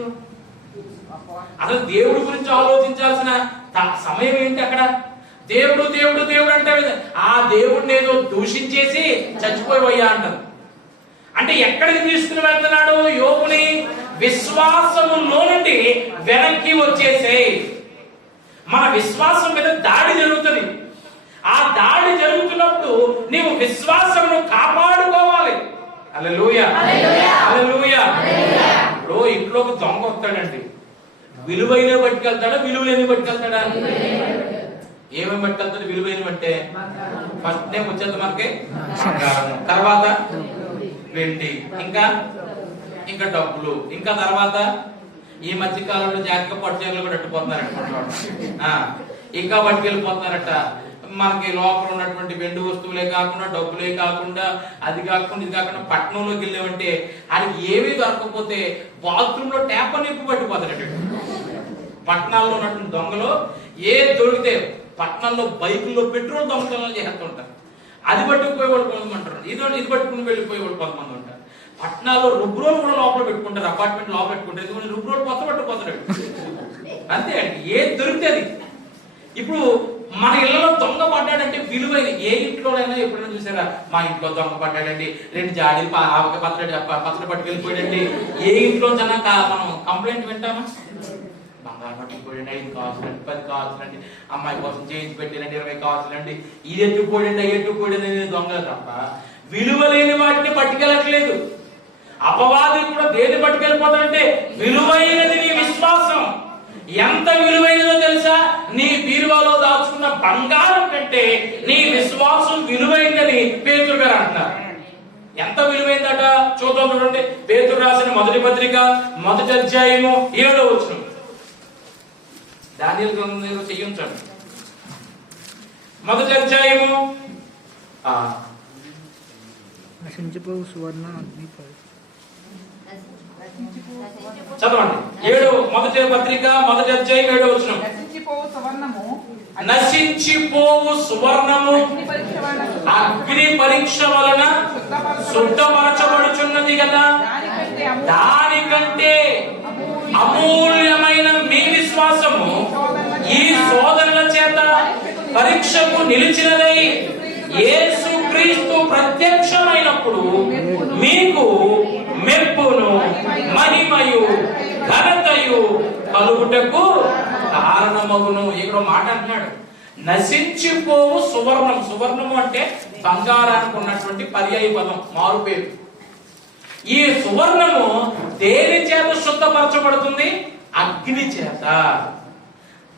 అసలు దేవుడి గురించి ఆలోచించాల్సిన సమయం ఏంటి అక్కడ? దేవుడు దేవుడు దేవుడు అంటే ఆ దేవుడిని ఏదో దూషించేసి చచ్చిపోయా అంటారు. అంటే ఎక్కడికి తీసుకుని వెళ్తున్నాడు యోబుని? విశ్వాసములో నుండి వెనక్కి వచ్చేసే. మన విశ్వాసం మీద దాడి జరుగుతుంది. ఆ దాడి జరుగుతున్నప్పుడు నీవు విశ్వాసమును కాపాడుకోవాలి. హల్లెలూయా హల్లెలూయా. ఇప్పుడు ఇంట్లోకి దొంగ వస్తాడండి, విలువైన పట్టుకెళ్తాడా, విలువలేని పట్టుకెళ్తాడా? ఏమేమి బట్టి వెళ్తుంది? విలువైనవి అంటే ఫస్ట్ నేమ్ వచ్చేది మనకి బంగారం, తర్వాత వెండి, ఇంకా డబ్బులు, ఇంకా తర్వాత ఈ మధ్య కాలంలో జాగ్రత్త పట్టుచీరలు కూడా అట్టుపోతున్నారు ఇంకా పట్టుకెళ్ళిపోతున్నారట. మనకి లోపల ఉన్నటువంటి వెండి వస్తువులే కాకుండా, డబ్బులే కాకుండా, అది కాకుండా ఇది కాకుండా పట్టణంలోకి వెళ్ళామంటే అది ఏమీ దొరకకపోతే బాత్రూమ్ లో ట్యాప్ నింపి పట్టిపోతారట. పట్టణాల్లో ఉన్నటువంటి దొంగలు ఏ దొరికితే పట్టణాల్లో బైకుల్లో పెట్రోల్ దొంగతనాలు చేస్తుంటారు. అది పట్టుకుపోయి వాళ్ళు కొంతమంటారు, ఇది పట్టుకుని వెళ్ళిపోయి వాళ్ళు కొంతమంది ఉంటారు. పట్టణాల్లో రుబ్రోలు కూడా లోపల పెట్టుకుంటారు, అపార్ట్మెంట్ లోపల పెట్టుకుంటారు. ఎందుకంటే రుబ్రోలు కొత్త పట్టుకుపోతారు. అంతే అండి, ఏది దొరికితే అది. ఇప్పుడు మన ఇళ్లలో దొంగ పడ్డాడంటే విలువైన ఏ ఇంట్లోనైనా ఎప్పుడైనా చూసారా? మా ఇంట్లో దొంగ పడ్డాడండి, 2 జాడీలు పచ్చడి పట్టుకెళ్ళిపోయాడండి. ఏ ఇంట్లో మనం కంప్లైంట్ వింటామా? బంగారం పట్టుకుపోయాడండి, 5 కాసులండి, 10 కాసులండి, అమ్మాయి కోసం చేయించి పెట్టారండి, 20 కాసులండి, ఇది ఎత్తుకుపోయాడండి, అవి ఎత్తుకుపోయాడు అనేది దొంగలు తప్ప విలువలేని వాటిని పట్టుకెళ్ళట్లేదు. అపవాది కూడా దేన్ని పట్టుకెళ్ళిపోతాడంటే విలువైనది నీ విశ్వాసం. ఎంత విలువైనదో తెలుసా? నీ బీరువాలో దాచుకున్న బంగారం కంటే నీ విశ్వాసం విలువైందని పేతురు గారు అంటున్నారు. ఎంత విలువైందట చూద్దాం, చూడండి. పేతురు రాసిన మొదటి పత్రిక 1వ అధ్యాయము 7వ వచనం. దానియేలు గ్రంథంలో చెయ్యించండి. 1వ అధ్యాయము నశించిపోవు సువర్ణ చదవండి. 1వ పత్రిక 1వ అధ్యాయం 7వ వచనం. నశించిపోవు సువర్ణము అగ్ని పరీక్ష వలన శుద్ధపరచబడుచున్నది కదా, దానికంటే అమూల్యమైన మీ విశ్వాసము ఈ శోధనల చేత పరీక్షకు నిలిచినదై యేసుక్రీస్తు ప్రత్యక్షమైనప్పుడు మీకు మెప్పును మహిమయు ఘనతయు కలుగుటకు కారణమగును. ఇక్కడ మాట అంటున్నాడు, నశించిపోవు సువర్ణం. సువర్ణము అంటే బంగారానికి ఉన్నటువంటి పర్యాయ పదం, మారు పేరు. ఈ సువర్ణము దేని చేత శుద్ధపరచబడుతుంది? అగ్ని చేత.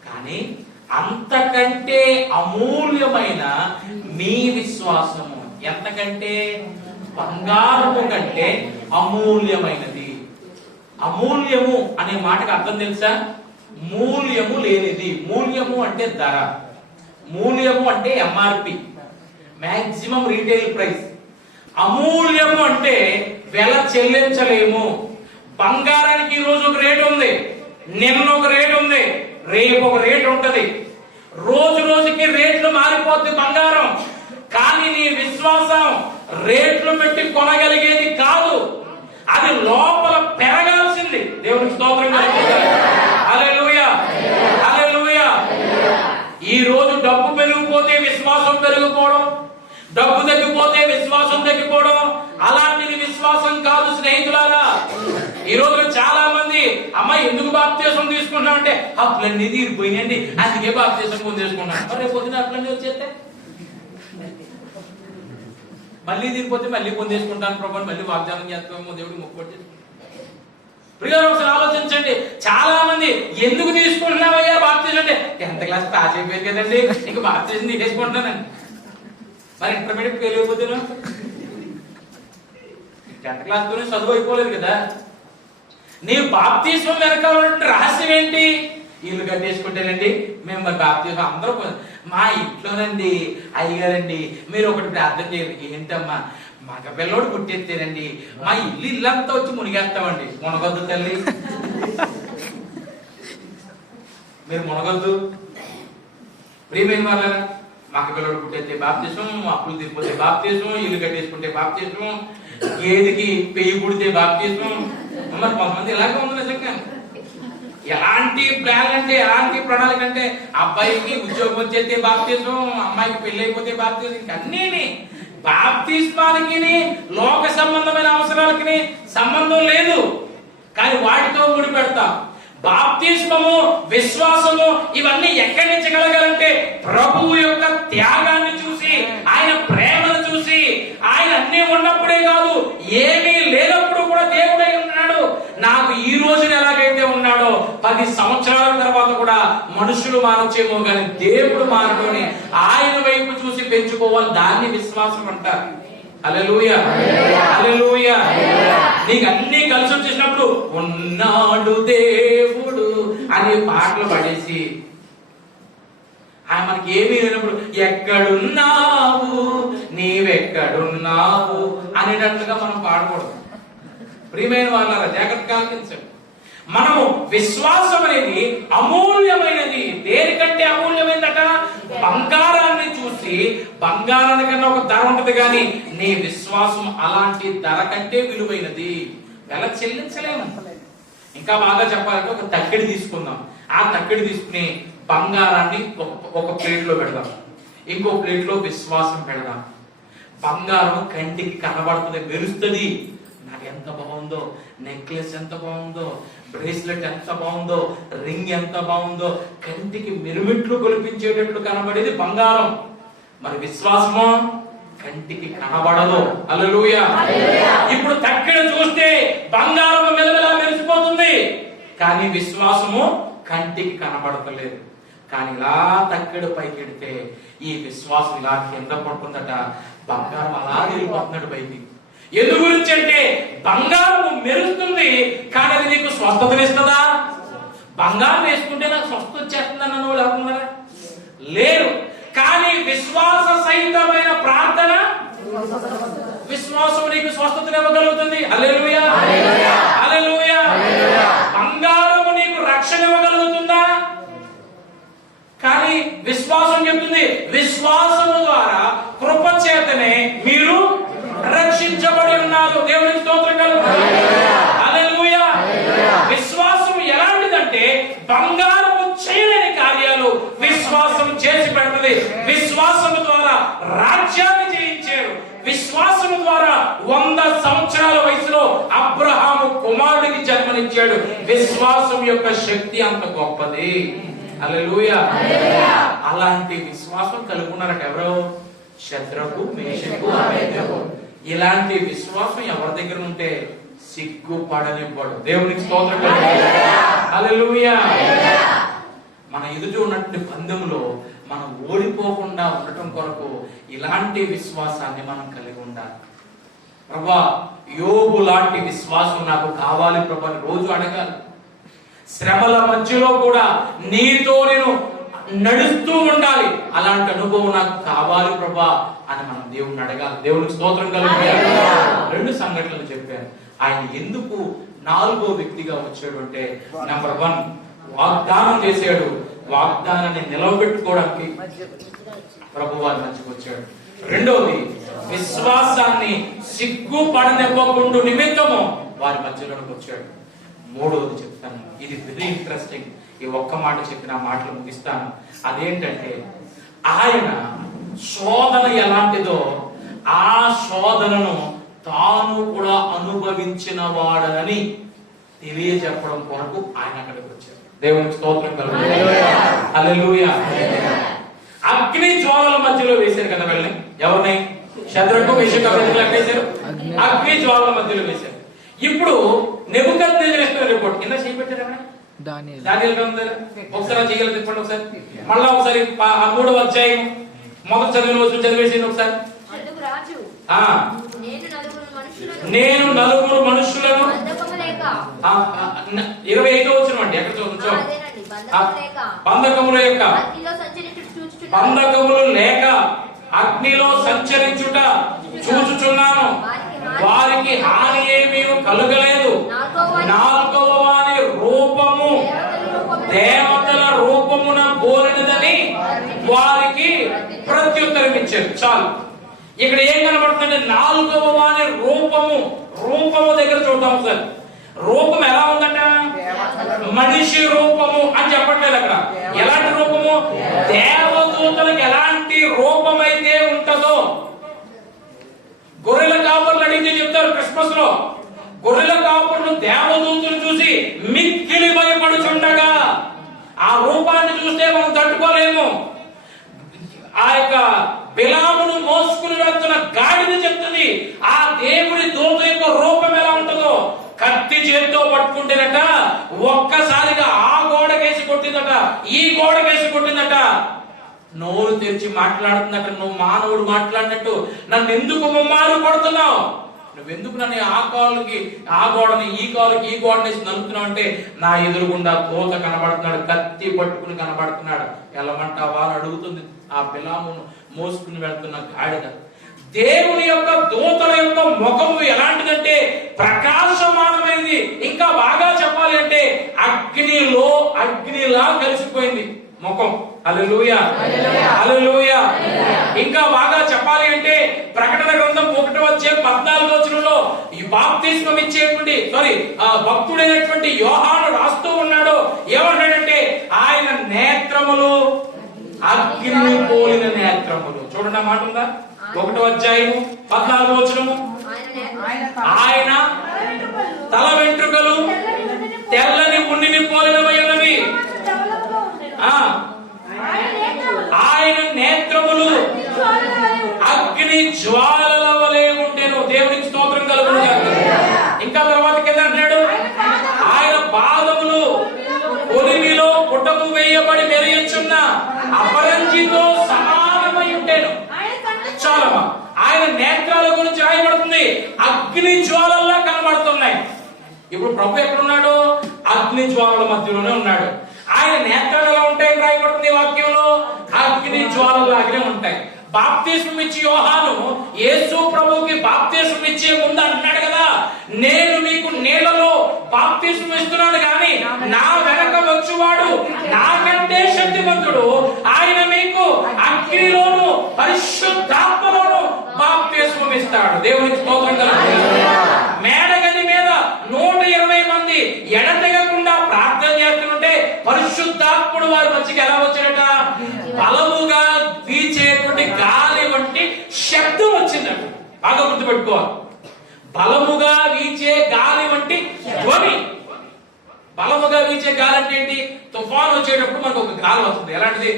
కానీ అంతకంటే అమూల్యమైన మీ విశ్వాసము ఎంతకంటే? బంగారము కంటే అమూల్యమైనది. అమూల్యము అనే మాటకు అర్థం తెలుసా? మూల్యము లేనిది. మూల్యము అంటే ధర, మూల్యము అంటే ఎంఆర్పి, మాక్సిమం రీటైల్ ప్రైస్. అమూల్యము అంటే వెల చెల్లించలేము. బంగారానికి ఈ రోజు ఒక రేటు ఉంది, నిన్న ఒక రేటు ఉంది, రేపు ఒక రేటు ఉంటది. రోజు రోజుకి రేట్లు మారిపోద్ది బంగారం. కానీ నీ విశ్వాసం రేట్లు పెట్టి కొనగలిగేది కాదు, అది లోపల పెరగాల్సింది. దేవునికి స్తోత్రం. హల్లెలూయా, హల్లెలూయా. ఈ రోజు డబ్బు పెరిగిపోతే విశ్వాసం పెరిగిపోవడం, డబ్బు తగ్గిపోతే విశ్వాసం తగ్గిపోవడం, అలాంటిది విశ్వాసం కాదు స్నేహితులారా. ఈ రోజు చాలా మంది అమ్మాయి ఎందుకు బాప్తీసం తీసుకున్నామంటే అప్పులన్నీ తీరిపోయినండి, అందుకే బాప్తీసం పొందేసుకున్నాను. మరి రేపు పొద్దున అప్పులన్నీ వచ్చేస్తే మళ్ళీ తీరిపోతే మళ్ళీ పొందేసుకుంటాను ప్రభు, మళ్ళీ వాగ్దానం చేస్తామో దేవుడు మొక్కుబడి. ప్రియులారా ఒకసారి ఆలోచించండి. చాలా మంది ఎందుకు తీసుకుంటున్నావయ్యా బాప్తీసం అంటే 10th క్లాస్ పాస్ అయిపోయింది కదండి, ఇంక బాప్తీసం తీసేసుకుంటానండి. మరి ఇంటర్మీడియట్ ఫెయిల్ అయిపోతాను, 10th క్లాస్ తోనే చదువు అయిపోలేదు కదా. నీ బాప్తీసం వెనకాల రహస్యం ఏంటి? ఇల్లు కట్టేసుకుంటేనండి మేము మరి బాప్తీసం అందరూ మా ఇంట్లోనండి అయ్యగారండి మీరు ఒకటి ప్రార్థన చేయాలి. ఏంటమ్మా? మగ పిల్లోడు పుట్టెత్తేనండి మా ఇల్లంతా వచ్చి మునిగేస్తామండి. మునగొద్దు తల్లి, మీరు మునగొద్దు. ప్రియమైన వాళ్ళ మగ పిల్లోడు పుట్టెత్తే బాప్తీసం, అప్పులు తీరిపోతే బాప్తీసం, ఇల్లు కట్టేసుకుంటే బాప్తీసం, గేదెకి పెయ్యి పుడితే బాప్తీసం. మరి కొంతమంది ఇలాగే ఉంది నిజంగా. ఎలాంటి ప్లాన్ అంటే, ఎలాంటి ప్రణాళిక అంటే అబ్బాయికి ఉద్యోగం వచ్చేస్తే బాప్తీసం, అమ్మాయికి పెళ్లి అయిపోతే బాప్తీసం. ఇంకన్నీ బాప్తిస్మానికి లోక సంబంధమైన అవసరాలకి సంబంధం లేదు, కానీ వాటితో ముడి పెడతాం. బాప్తిస్మము, విశ్వాసము ఇవన్నీ ఎక్కడి నుంచి కలగాలంటే ప్రభువు యొక్క త్యాగాన్ని చూసి, ఆయన ప్రేమను చూసి, ఆయన అన్ని ఉన్నప్పుడే కాదు ఏమీ లేనప్పుడు కూడా దేవుడై ఉన్నాడు. నాకు ఈ రోజున ఎలాగైతే ఉన్నాడో 10 సంవత్సరాల తర్వాత కూడా మనుషులు మారొచ్చేమో కానీ దేవుడు మారని ఆయన వైపు చూసి పెంచుకోవాలి. దాన్ని విశ్వాసం అంటారు. హల్లెలూయా, హల్లెలూయా. నీకు అన్ని కలిసి వచ్చేసినప్పుడు ఉన్నాడు దేవుడు అనే పాటలు పడేసి ఆయన మనకి ఏమీ లేనప్పుడు ఎక్కడున్నావు నీవెక్కడున్నావు అనేటట్లుగా మనం పాడకూడదు. ప్రియమైన వాళ్ళ జాగ్రత్తగా ఆలోచించండి. మనము విశ్వాసం అనేది అమూల్యమైనది. దేనికంటే అమూల్యమైనదట? బంగారాన్ని చూసి, బంగారానికన్నా ఒక ధర ఉంటది కానీ నీ విశ్వాసం అలాంటి ధర కంటే విలువైనది. ఎలా చెల్లించలేము. ఇంకా బాగా చెప్పాలంటే ఒక తక్కిడి తీసుకుందాం. ఆ తక్కిడి తీసుకుని బంగారాన్ని ఒక ప్లేట్ లో పెడదాం, ఇంకో ప్లేట్ లో విశ్వాసం పెడదాం. బంగారం కంటికి కనబడుతుంది, మెరుస్తుంది. నాకు ఎంత బాగుందో, నెక్లెస్ ఎంత బాగుందో, బ్రేస్లెట్ ఎంత బాగుందో, రింగ్ ఎంత బాగుందో, కంటికి మిరుమిట్లు కొలిపించేటట్లు కనబడేది బంగారం. మరి విశ్వాసమో కంటికి కనబడదు. హల్లెలూయా. ఇప్పుడు తక్కిడ చూస్తే బంగారం మెలమెలా మెరిసిపోతుంది, కానీ విశ్వాసము కంటికి కనబడతలేదు. కానీ ఇలా తక్కిడ పైకి ఎడితే ఈ విశ్వాసం ఇలా కింద పడుతుందట. బంగారం అలా వెళ్ళిపోతున్నాడు పైకి. ఎందు గురించి అంటే బంగారం మెరుస్తుంది, కానీ అది నీకు స్వస్థతనిస్తుందా? బంగారం వేసుకుంటే నాకు స్వస్థత వచ్చేస్తుందని అన్న వాళ్ళు ఎవరున్నారా? లేరు. కానీ విశ్వాస సహితమైన ప్రార్థన విశ్వాసం నీకు స్వస్థతనివ్వగలుగుతుంది. హల్లెలూయా, హల్లెలూయా. బంగారము నీకు రక్షణ ఇవ్వగలుగుతుందా? కానీ విశ్వాసం చెప్తుంది విశ్వాసము ద్వారా కృప చేతనే మీరు రక్షించబడి ఉన్నారు. దేవునికి స్తోత్రం కలుగును. హల్లెలూయా. విశ్వాసం ఎలాంటిదంటే బంగారము చేయలేని కార్యాలు విశ్వాసం చేసి పెడుతుంది. విశ్వాసము ద్వారా రాజ్యాన్ని జయించారు. విశ్వాసము ద్వారా 100 సంవత్సరాల వయసులో అబ్రహాము కుమారుడికి జన్మనిచ్చాడు. విశ్వాసం యొక్క శక్తి అంత గొప్పది. హల్లెలూయా. అలాంటి విశ్వాసం కలుగున్నారట ఎవరో? శద్రకు, మేషకు, అబేద్నెగో. ఇలాంటి విశ్వాసం ఎవరి దగ్గర ఉంటే సిగ్గుపడనివ్వడు. దేవునికి స్తోత్రం కలుగును. హల్లెలూయా. మన ఎదుట ఉన్నటువంటి పందెంలో మనం ఓడిపోకుండా ఉండటం కొరకు ఇలాంటి విశ్వాసాన్ని మనం కలిగి ఉండాలి. ప్రభువా, యోబు లాంటి విశ్వాసం నాకు కావాలి ప్రభా అని రోజు అడగాలి. శ్రమల మధ్యలో కూడా నీతో నేను నడుస్తూ ఉండాలి, అలాంటి అనుభవం నాకు కావాలి ప్రభా అని మనం దేవుణ్ణి అడగాలి. దేవునికి స్తోత్రం కలుగును. 2 సంఘటనలు చెప్పాను. ఆయన ఎందుకు 4వ వ్యక్తిగా వచ్చాడు అంటే, నెంబర్ 1 వాగ్దానం చేశాడు. వాగ్దానాన్ని నిలవబెట్టుకోవడానికి ప్రభు వారి మధ్యకు వచ్చాడు. 2వది విశ్వాసాన్ని సిగ్గుపడనివ్వకుండా నిమిత్తము వారి మధ్యలోకి వచ్చాడు. 3వది చెప్తాను, ఇది వెరీ ఇంట్రెస్టింగ్. ఈ ఒక్క మాట చెప్పిన మాటలు ముగిస్తాను. అదేంటంటే ఆయన శోధన ఎలాంటిదో ఆ శోధనను తాను కూడా అనుభవించిన వాడనని తెలియజెప్పడం కొరకు ఆయన అక్కడికి వచ్చారు. దేవునికి స్తోత్రం కలుగును. హల్లెలూయా. అగ్ని జ్వాలల మధ్యలో వేశారు కదా వెళ్ళి. ఎవరిని? శద్రకు, మేషకు, అబేద్నెగోలను వేశారు. అగ్ని జ్వాలల మధ్యలో వేశారు. ఇప్పుడు నెబుకద్నెజరు రిపోర్ట్ కింద చేపెట్టారు. దానియేలు ఒకసారి చేయగలరు చెప్పండి ఒకసారి. మళ్ళా ఒకసారి 3వ అధ్యాయం మొదటి చదివేసి ఒకసారి. నేను నలుగురు మనుషులను 25వ వచనం అండి. ఎక్కడ చూడొచ్చు? బంధకములు లేక అగ్నిలో సంచరించుట చూచుచున్నాను, వారికి హాని ఏమీ కలుగలేదు. 4వ వాని రూపము దేవతల రూపమున పోలినదని వారికి ప్రత్యుత్తరం ఇచ్చారు. చాలు. ఇక్కడ ఏం కనబడుతుంది? 4వ వాని రూపము దగ్గర చూద్దాం సార్. రూపం ఎలా ఉందట? మనిషి రూపము అని చెప్పట్లేదు అక్కడ. ఎలాంటి రూపము? దేవదూతలకు ఎలాంటి రూపం అయితే ఉంటుందో. గొర్రెల కాపర్లు అడిగితే చెప్తారు క్రిస్మస్ లో, గొర్రెల కాపర్లు దేవదూతలు చూసి మిక్కిలి భయపడుచుండగా ఆ రూపాన్ని చూస్తే మనం తట్టుకోలేము. ఆ యొక్క బిలామును మోసుకుని వెళ్తున్న గాడిద చెప్తుంది ఆ దేవుడి దూత యొక్క రూపం ఎలా ఉంటుందో. కత్తి చేతితో పట్టుకుంటేనట ఒక్కసారిగా కొట్టిందట, ఈ గోడకేసి కొట్టిందట. నోరు తెరిచి మాట్లాడుతుందట. నువ్వు మానవుడు మాట్లాడినట్టు నన్ను ఎందుకు ముమ్మారు కొడుతున్నావు? నువ్వెందుకు నన్ను ఆ కాలుకి ఆ గోడని, ఈ కాలుకి ఈ గోడనేసి నలుపుతున్నావు అంటే, నా ఎదురుగుండా తోత కనబడుతున్నాడు, కత్తి పట్టుకుని కనబడుతున్నాడు. ఎలామంటావా అని అడుగుతుంది ఆ బిలామును మోసుకుని వెళ్తున్న గాడిద. దేవుని యొక్క దూతల యొక్క ముఖము ఎలాంటిదంటే ప్రకాశమానమైంది. ఇంకా బాగా చెప్పాలి అంటే అగ్నిలా కలిసిపోయింది ముఖం. హల్లెలూయా, హల్లెలూయా. ఇంకా బాగా చెప్పాలి అంటే ప్రకటన గ్రంథం 1:14 ఈ బాప్తిస్మం ఇచ్చేటువంటి భక్తుడైనటువంటి యోహాను రాస్తూ ఉన్నాడు. ఏమన్నాడంటే ఆయన నేత్రములు అగ్నిని పోలిన నేత్రములు. చూడండి, మాట ఉందా? 1:14 ఆయన తల వెంట్రుకలు తెల్లని ఉన్నిని పోలినవై ఉన్నవి. ఆయన నేత్రములు అగ్ని జ్వాలల వలె ఉండెను. దేవునికి స్తోత్రం కలుగును గాక. ఇంకా తర్వాత కింద అంటున్నాడు, ఆయన పాదములు ఒలివిలో పుటము వేయబడి మెరియుచున్న అపరంజితో సమానమై ఉండెను. చాలమ్మా, ఆయన నేత్రాల గురించి రాయబడుతుంది, అగ్ని జ్వాలల్లా కనబడుతున్నాయి. ఇప్పుడు ప్రభు ఎక్కడున్నాడు? అగ్ని జ్వాలల మధ్యలోనే ఉన్నాడు. ఆయన నేత్రాలు ఎలా ఉంటాయని రాయబడుతుంది వాక్యంలో? అగ్ని జ్వాలలాగానే ఉంటాయి. బాప్తిస్మం ఇచ్చి యోహాను యేసు ప్రభువుకి బాప్తిస్మం ఇచ్చే ముందు అంటున్నాడు కదా, నేను మీకు నీళ్లలో బాప్తిస్మం ఇస్తున్నాను కానీ నా వెనక వచ్చువాడు నాకంటే శక్తివంతుడు, ఆయన మీకు అగ్నిలోను పరిశుద్ధాత్మలోను బాప్తిస్మం ఇస్తాడు. దేవునికి స్తోత్రం కలుగును. మేడగది మీద 120 మంది ఎడతెగకుండా ప్రార్థన చేస్తుంటే పరిశుద్ధాత్ముడు వారి మధ్యకి ఎలా వచ్చాడట? బలముగా వీచేటువంటి గాలి వంటి శబ్దం వచ్చిందట. బాగా గుర్తుపెట్టుకోవాలి. బలముగా వీచే గాలి వంటి ధ్వని. బలముగా వీచే గాలి అంటే ఏంటి? తుఫాను వచ్చేటప్పుడు మనకు ఒక గాలి వస్తుంది. ఎలాంటిది?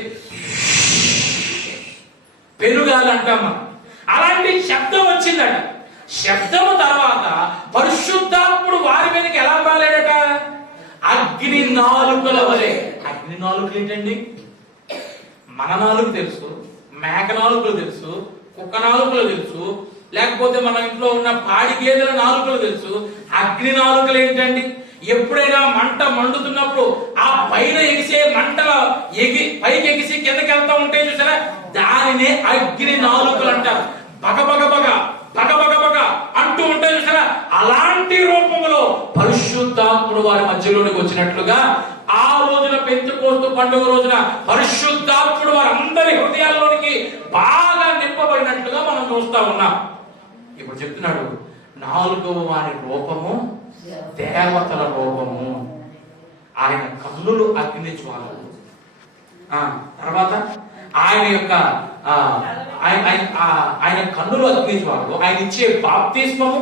పెనుగాలి అంటాం మనం. అలాంటి శబ్దం వచ్చిందట. శబ్దము తర్వాత పరిశుద్ధాత్ముడు వారి మీదకి ఎలా రాలేడట? అగ్ని నాలుకల వలె. అగ్ని నాలుకలు ఏంటండి? మన నాలుగు తెలుసు, మేక నాలుకలు తెలుసు, కుక్క నాలుకలు తెలుసు, లేకపోతే మన ఇంట్లో ఉన్న పాడి గేదెల నాలుకలు తెలుసు. అగ్ని నాలుకలు ఏంటండి? ఎప్పుడైనా మంట మండుతున్నప్పుడు ఆ పైన ఎగిసే మంట పైకి ఎగిసి కిందకి వెళ్తా ఉంటాయి చూసారా, దానినే అగ్ని నాలుకలు అంటారు. బగబగ బగ బగబగ బగ అంటూ ఉంటాయి చూసారా, అలాంటి రూపంలో పరిశుద్ధాత్ముడు వారి మధ్యలోనికి వచ్చినట్లుగా ఆ రోజున పెంతెకోస్తు పండుగ రోజున పరిశుద్ధాత్ముడు వారందరి హృదయాల్లోనికి బాగా నింపబడినట్లుగా మనం చూస్తా ఉన్నాం. ఇప్పుడు చెప్తున్నాడు, నాలుగవ వారి రూపము దేవతల రూపము. ఆయన కన్నులు అగ్ని జ్వాలలు. తర్వాత ఆయన యొక్క ఆయన కన్నులు అగ్ని జ్వాలలు. ఆయన ఇచ్చే బాప్తిస్మము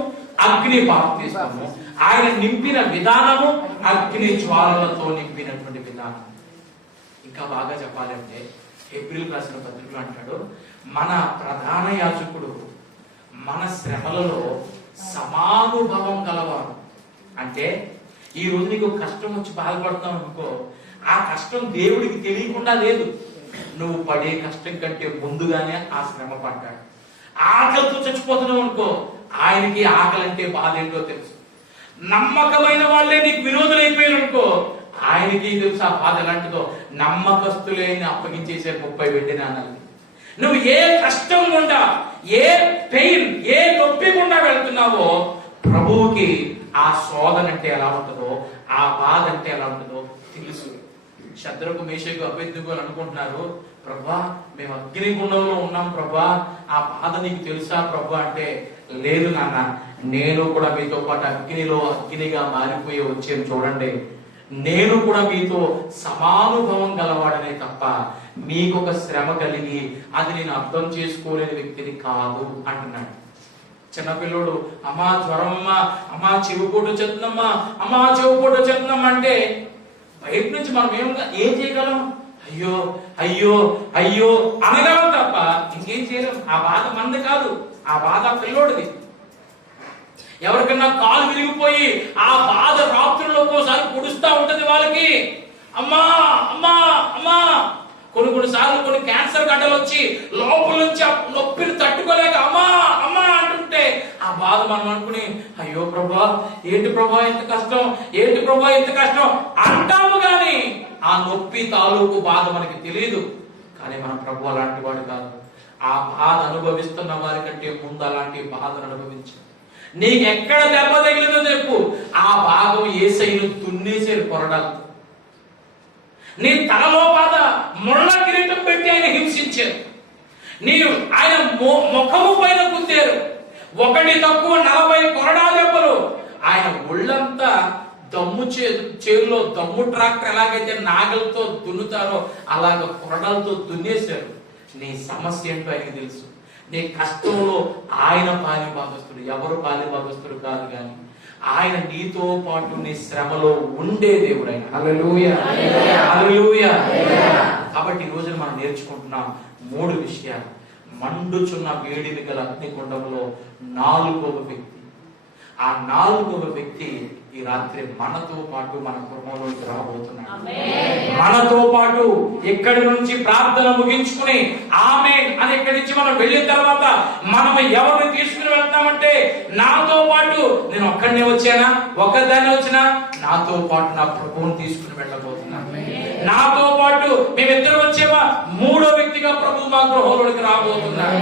అగ్ని బాప్తిస్మము. ఆయన నింపిన విధానము అగ్ని జ్వాలలతో నింపినటువంటి విధానం. ఇంకా బాగా చెప్పాలంటే ఏప్రిల్ రాసిన పత్రికలో అంటాడు, మన ప్రధాన యాజకుడు మన శ్రమలలో సమానుభవం గలవారు. అంటే ఈ రోజు నీకు కష్టం వచ్చి బాధపడతావు అనుకో, ఆ కష్టం దేవుడికి తెలియకుండా లేదు. నువ్వు పడే కష్టం కంటే ముందుగానే ఆ శ్రమ పడ్డాడు. ఆకలితో చచ్చిపోతున్నావు అనుకో, ఆయనకి ఆకలి అంటే బాధ ఏంటో తెలుసు. నమ్మకమైన వాళ్ళే నీకు విరోధులైపోయారు అనుకో, ఆయనకి తెలుసు ఆ బాధ ఎలాంటిదో. నమ్మకస్తులేని అప్పగించేసే 30 వెండి నాణాలు. నువ్వు ఏ కష్టం గుండా, ఏ పెయిన్, ఏ నొప్పి గుండా వెళ్తున్నావో ప్రభువుకి ఆ శోధన అంటే ఎలా ఉంటుందో, ఆ బాధ అంటే ఎలా ఉంటుందో తెలుసు. శద్రకు మేషకు అభ్యర్థిగా అనుకుంటున్నారు, ప్రభా మేము అగ్నిగుండంలో ఉన్నాం ప్రభా, ఆ బాధ నీకు తెలుసా ప్రభా అంటే, లేదు నాన్న, నేను కూడా మీతో పాటు అగ్నిగా మారిపోయి వచ్చాను చూడండి, నేను కూడా మీతో సమానుభవం గలవాడనే తప్ప మీకొక శ్రమ కలిగి అది నేను అర్థం చేసుకోలేని వ్యక్తిని కాదు అంటున్నాడు. చిన్నపిల్లోడు అమ్మా జ్వరం అమ్మా, అమ్మా చెవిపోటు వచ్చేస్తుందమ్మా, అమ్మా చెవిపోటు వచ్చేస్తుందమ్మా అంటే బయట నుంచి మనం ఏం చేయగలం? అయ్యో అయ్యో అయ్యో అనగలం తప్ప ఇంకేం చేయలేం. ఆ బాధ మనది కాదు, ఆ బాధ పిల్లోడిది. ఎవరికన్నా కాలు విరిగిపోయి ఆ బాధ రాత్రుల్లో ఒక్కోసారి పొడుస్తా ఉంటది వాళ్ళకి. అమ్మా అమ్మా అమ్మా. కొన్నిసార్లు కొన్ని క్యాన్సర్ గడ్డలు వచ్చి లోపల నుంచి ఆ నొప్పిని తట్టుకోలేక అమ్మా అమ్మా అంటుంటే ఆ బాధ మనం అనుకుని అయ్యో ప్రభా ఏంటి ప్రభా ఎంత కష్టం, ఏంటి ప్రభా ఎంత కష్టం అంటాము గాని ఆ నొప్పి తాలూకు బాధ మనకి తెలియదు. కానీ మన ప్రభు అలాంటి వాడు కాదు. ఆ బాధ అనుభవిస్తున్న వారి కంటే ముందు అలాంటి బాధను అనుభవించాడు. నీకు ఎక్కడ దెబ్బ తగిలిందో చెప్పు, ఆ భాగం యేసయ్యను దున్నేసేరు కొరడాలతో. నీ తలలో బాధ ముళ్ళ కిరీటం పెట్టి ఆయన హింసించారు. ఆయన ముఖము పైన గుద్దారు. ఒకటి తక్కువ 40 కొరడా దెబ్బలు. ఆయన ఒళ్ళంతా దమ్ము చేరులో దమ్ము ట్రాక్టర్ ఎలాగైతే నాగలతో దున్నుతారో అలాగ కొరడాలతో దున్నేశారు. నీ సమస్య ఏంటో ఆయనకి తెలుసు. నీ కష్టంలో ఆయన పాలిభాగస్తుడు, ఎవరు పాలిభాగస్తుడు కాదు. కానీ ఆయన నీతో పాటు నీ శ్రమలో ఉండే దేవుడు ఆయన. హల్లెలూయా హల్లెలూయా. కాబట్టి ఈ రోజున మనం నేర్చుకుంటున్నాం 3 విషయాలు. మండుచున్న వేడిని గల అగ్నికుండంలో 4వ వ్యక్తి. ఆ 4వ వ్యక్తి ఈ రాత్రి మనతో పాటు మన కుటుంబంలోకి రాబోతున్నాడు. మనతో పాటు ఇక్కడి నుంచి ప్రార్థన ముగించుకుని ఆమేన్ అని ఇక్కడి నుంచి మనం వెళ్ళిన తర్వాత మనం ఎవరిని తీసుకుని వెళ్తామంటే, నాతో పాటు నేను ఒక్కడినే వచ్చానా, ఒక్కదాన్ని వచ్చినా, నాతో పాటు నా ప్రభువుని తీసుకుని వెళ్ళబోతున్నాను. నాతో పాటు మేమిద్దరు వచ్చేవా 3వ వ్యక్తిగా ప్రభు మా గృహంలోకి రాబోతున్నాడు.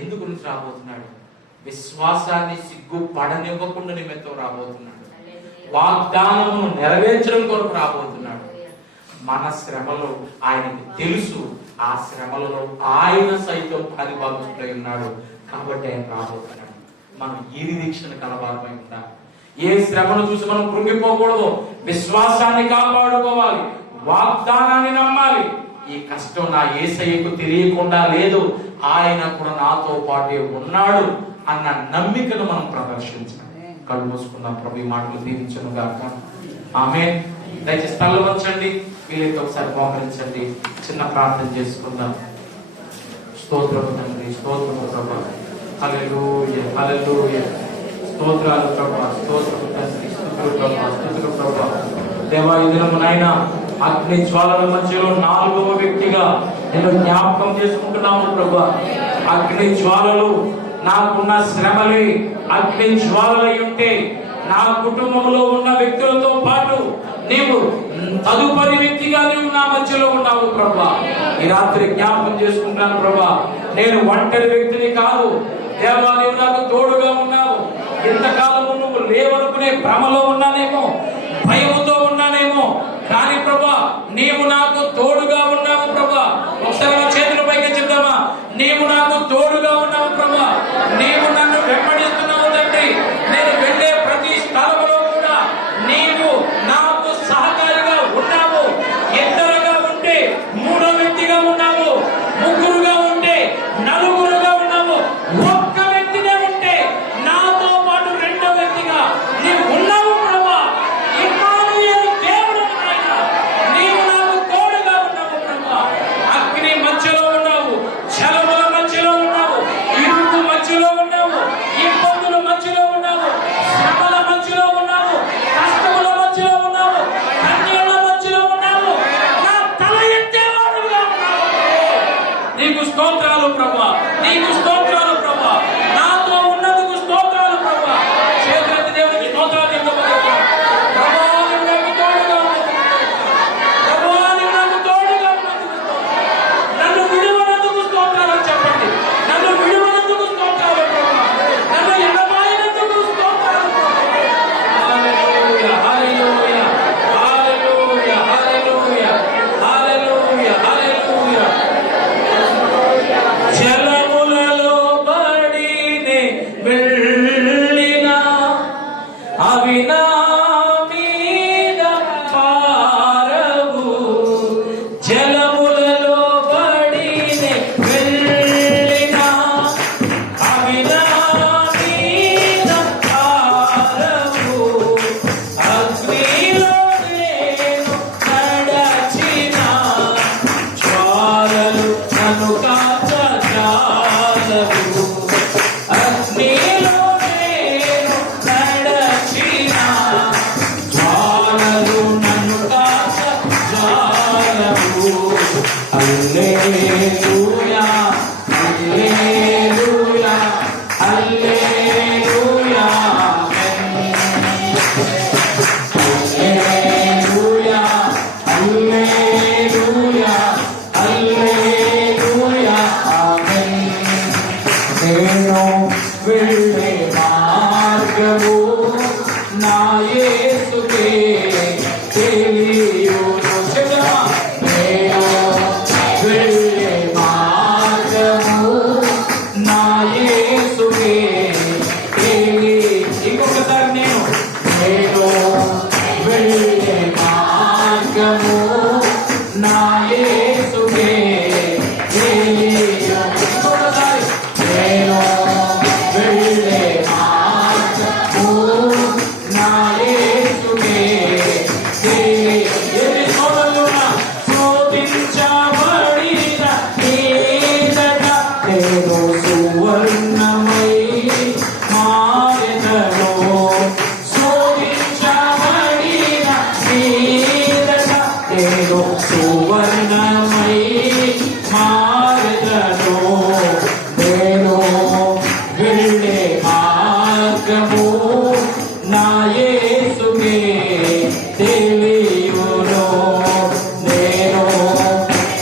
ఎందుకు నుంచి రాబోతున్నాడు? విశ్వాసాన్ని సిగ్గు పడనివ్వకుండా నిమిత్తం రాబోతున్నాడు. వాగ్దానమును నెరవేర్చడం కొరకు రాబోతున్నాడు. మన శ్రమలో ఆయనకి తెలుసు. ఆ శ్రమలలో ఆయన సైతం పాలిభాగస్తుడై ఉన్నాడు. కాబట్టి ఆయన రాబోతున్నాడు. మనం ఈ నిరీక్షణ కలవారమై ఉండాలి. ఏ శ్రమను చూసి మనం కృంగిపోకూడదు. విశ్వాసాన్ని కాపాడుకోవాలి. వాగ్దానాన్ని నమ్మాలి. ఈ కష్టం నా యేసయ్యకు తెలియకుండా లేదు, ఆయన కూడా నాతో పాటే ఉన్నాడు అన్న నమ్మికను మనం ప్రదర్శించాలి. కళ్ళు మూసుకుందాం. ప్రభు ఈ మాటలు దీవించును గాక. ఆమేన్. దయచేసి తల వంచండి. వీలైతే ఒకసారి మోకరించండి. చిన్న ప్రార్థన చేసుకుందాం. స్తోత్రము తండ్రి, స్తోత్రము ప్రభా. హల్లెలూయా హల్లెలూయా. స్తోత్రాలు ప్రభా, స్తోత్రము తండ్రి, స్తుతులు ప్రభా, స్తుతులు ప్రభా. దేవా ఈ దినము నాయనా అగ్ని జ్వాలల మధ్యలో 4వ వ్యక్తిగా నేను జ్ఞాపకం చేసుకుంటున్నాము ప్రభా. అగ్ని జ్వాలలు నాకున్న శ్రమలే అగ్ని జ్వాలలై ఉంటే నా కుటుంబంలో ఉన్న వ్యక్తులతో పాటు నీవు తదుపరి వ్యక్తిగా నీవు నా మధ్యలో ఉన్నావు ప్రభా. ఈ రాత్రి జ్ఞాపకం చేసుకుంటాను ప్రభా. నేను ఒంటరి వ్యక్తిని కాదు దేవా, నీవు నాకు తోడుగా ఉన్నావు. ఇంతకాలము నువ్వు లేవనుకునే భ్రమలో ఉన్నానేమో, భయముతో ఉన్నానేమో, కానీ ప్రభా నీవు నాకు తోడుగా ఉన్నావు ప్రభా. ఒకసారి చేతుల పైకి చెప్తామా? నీవు నాకు తోడుగా ఉన్నావు ప్రభా. నీవు నన్ను వెంబడిస్తున్నావు తండ్రి. నేను వెళ్ళే ప్రతి స్థలంలో కూడా నీవు నాకు సహకారిగా ఉన్నావు. ఇద్దరుగా ఉంటే 3వ వ్యక్తిగా ఉన్నావు, ముగ్గురుగా ఉంటే 4గురుగా ఉన్నావు, ఒక్క వ్యక్తిగా ఉంటే నాతో పాటు 2వ వ్యక్తిగా నీవు ఉన్నావు ప్రభా. ఇమ్మానుయేలు దేవుడు ఆయన, నీవు నాకు తోడుగా ఉన్నావు ప్రభా. అగ్ని మధ్యలో ఉన్నావు, జలముల మధ్యలో ఉన్నావు, ఇరుకు మధ్యలో ఉన్నావు, ఇబ్బందుల మధ్యలో ఉన్నావు, శ్రమల మధ్యలో ఉన్నావు, కష్టముల మధ్యలో ఉన్నావు, కన్యల మధ్యలో ఉన్నావు, నా తల ఎత్తేవాడుగా ఉన్నావు. నీకు స్తోత్రాలు ప్రభా, నీకు స్తోత్రాలు ప్రభా. నాతో ఉన్నందుకు స్తోత్రాలు ప్రభా. చేతులెత్తి దేవునికి స్తోత్రాలు చెప్తాము. ప్రభా నీవు నాకు తోడుగా ఉన్నందుకు, ప్రభా నీవు నాకు తోడుగా ఉన్నందుకు స్తోత్రాలు. నన్ను విడువనందుకు స్తోత్రాలు చెప్పండి. నన్ను విడువనందుకు స్తోత్రాలు ప్రభా. నన్ను ఎడబాయినందుకు స్తోత్రాలు ప్రభా. హల్లెలూయా హల్లెలూయా హల్లెలూయా హల్లెలూయా హల్లెలూయా హల్లెలూయా. జలములలో పడినే వెళ్ళినా అవి నా మీద పారవు. జలములలో పడినే వెళ్ళినా అవి నా మీద పారవు. అగ్నిలో నేను నడచినా జ్వాలలు నన్ను కాచజాలవు. అగ్నిలో నేను నడచినా నా యేసుకే తెలియును. చెప్దామా? నేను వెళ్ళే మార్గము నా యేసుకే ఇంకొకసారి నేను వెళ్ళే మార్గము నా యేసుకే ఇంకొకసారి నేను వెళ్ళే మార్గము నా యేసుకే శోధించబడిన నీదట నేను సువర్ణమై మారెదను. శోధించబడిన నీదట నేను సువర్ణమై మారెదను. నేను వెళ్ళే మార్గము నా యేసుకే తెలియును. నేను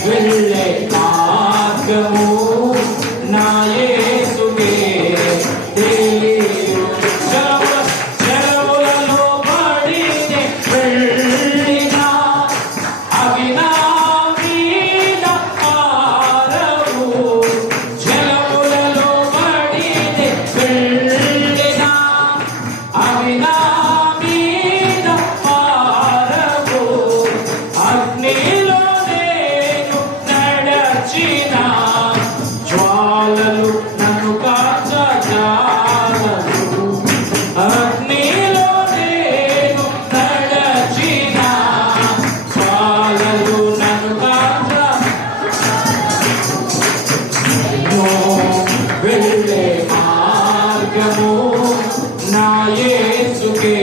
వెళ్ళే మార్గము నా యేసుకే తెలియును. చెరవులలో పడితే వెళ్ళినా అవి నా మీద పారవు. చెరవులలో పడితే వెళ్ళినా అవి నా మీద పారవు. అగ్నిలో నేను నడచిన జ్వాలలు నన్ను కాచజాలవు. అగ్నిలో నేను నడచిన జ్వాలలు నన్ను వెళ్ళే మార్గము నా యేసుకే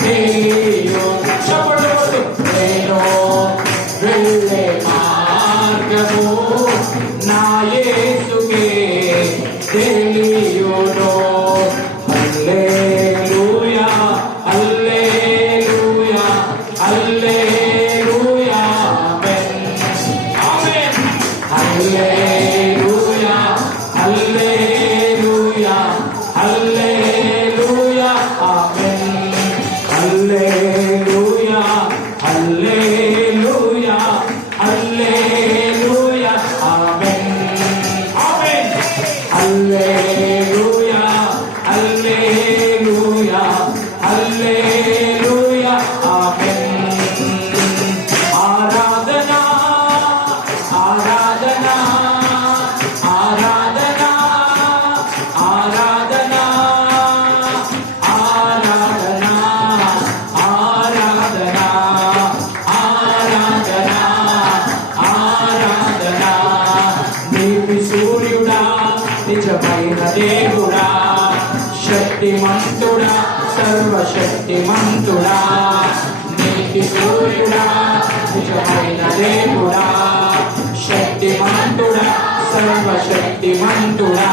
తెలియును. చెప్పండి. నేను వెళ్ళే మార్గము నా యేసుకే తెలియును. హల్లెలూయా హల్లెలూయా హల్లెలూయా ఆమేన్. హల్లెలూయా హల్లెలూయా హల్లెలూయా ఆమేన్. హల్లెలూయా హల్లెలూయా హల్లెలూయా ఆమేన్. ఆమేన్. హల్లెలూయా హల్లెలూయా హల్లెలూయా ఆమేన్. ఆరాధన ఆరాధన ఆరాధన ఆరాధన ఆరాధన ఆరాధన ఆరాధన ఆరాధన. నీతి సూర్యుడా నిజమైన దేవుడా శక్తిమంతుడా సర్వశక్తిమంతుడా. నీతి సూర్యుడా నిజమైన దేవుడా శక్తిమంతుడా సర్వశక్తిమంతుడా.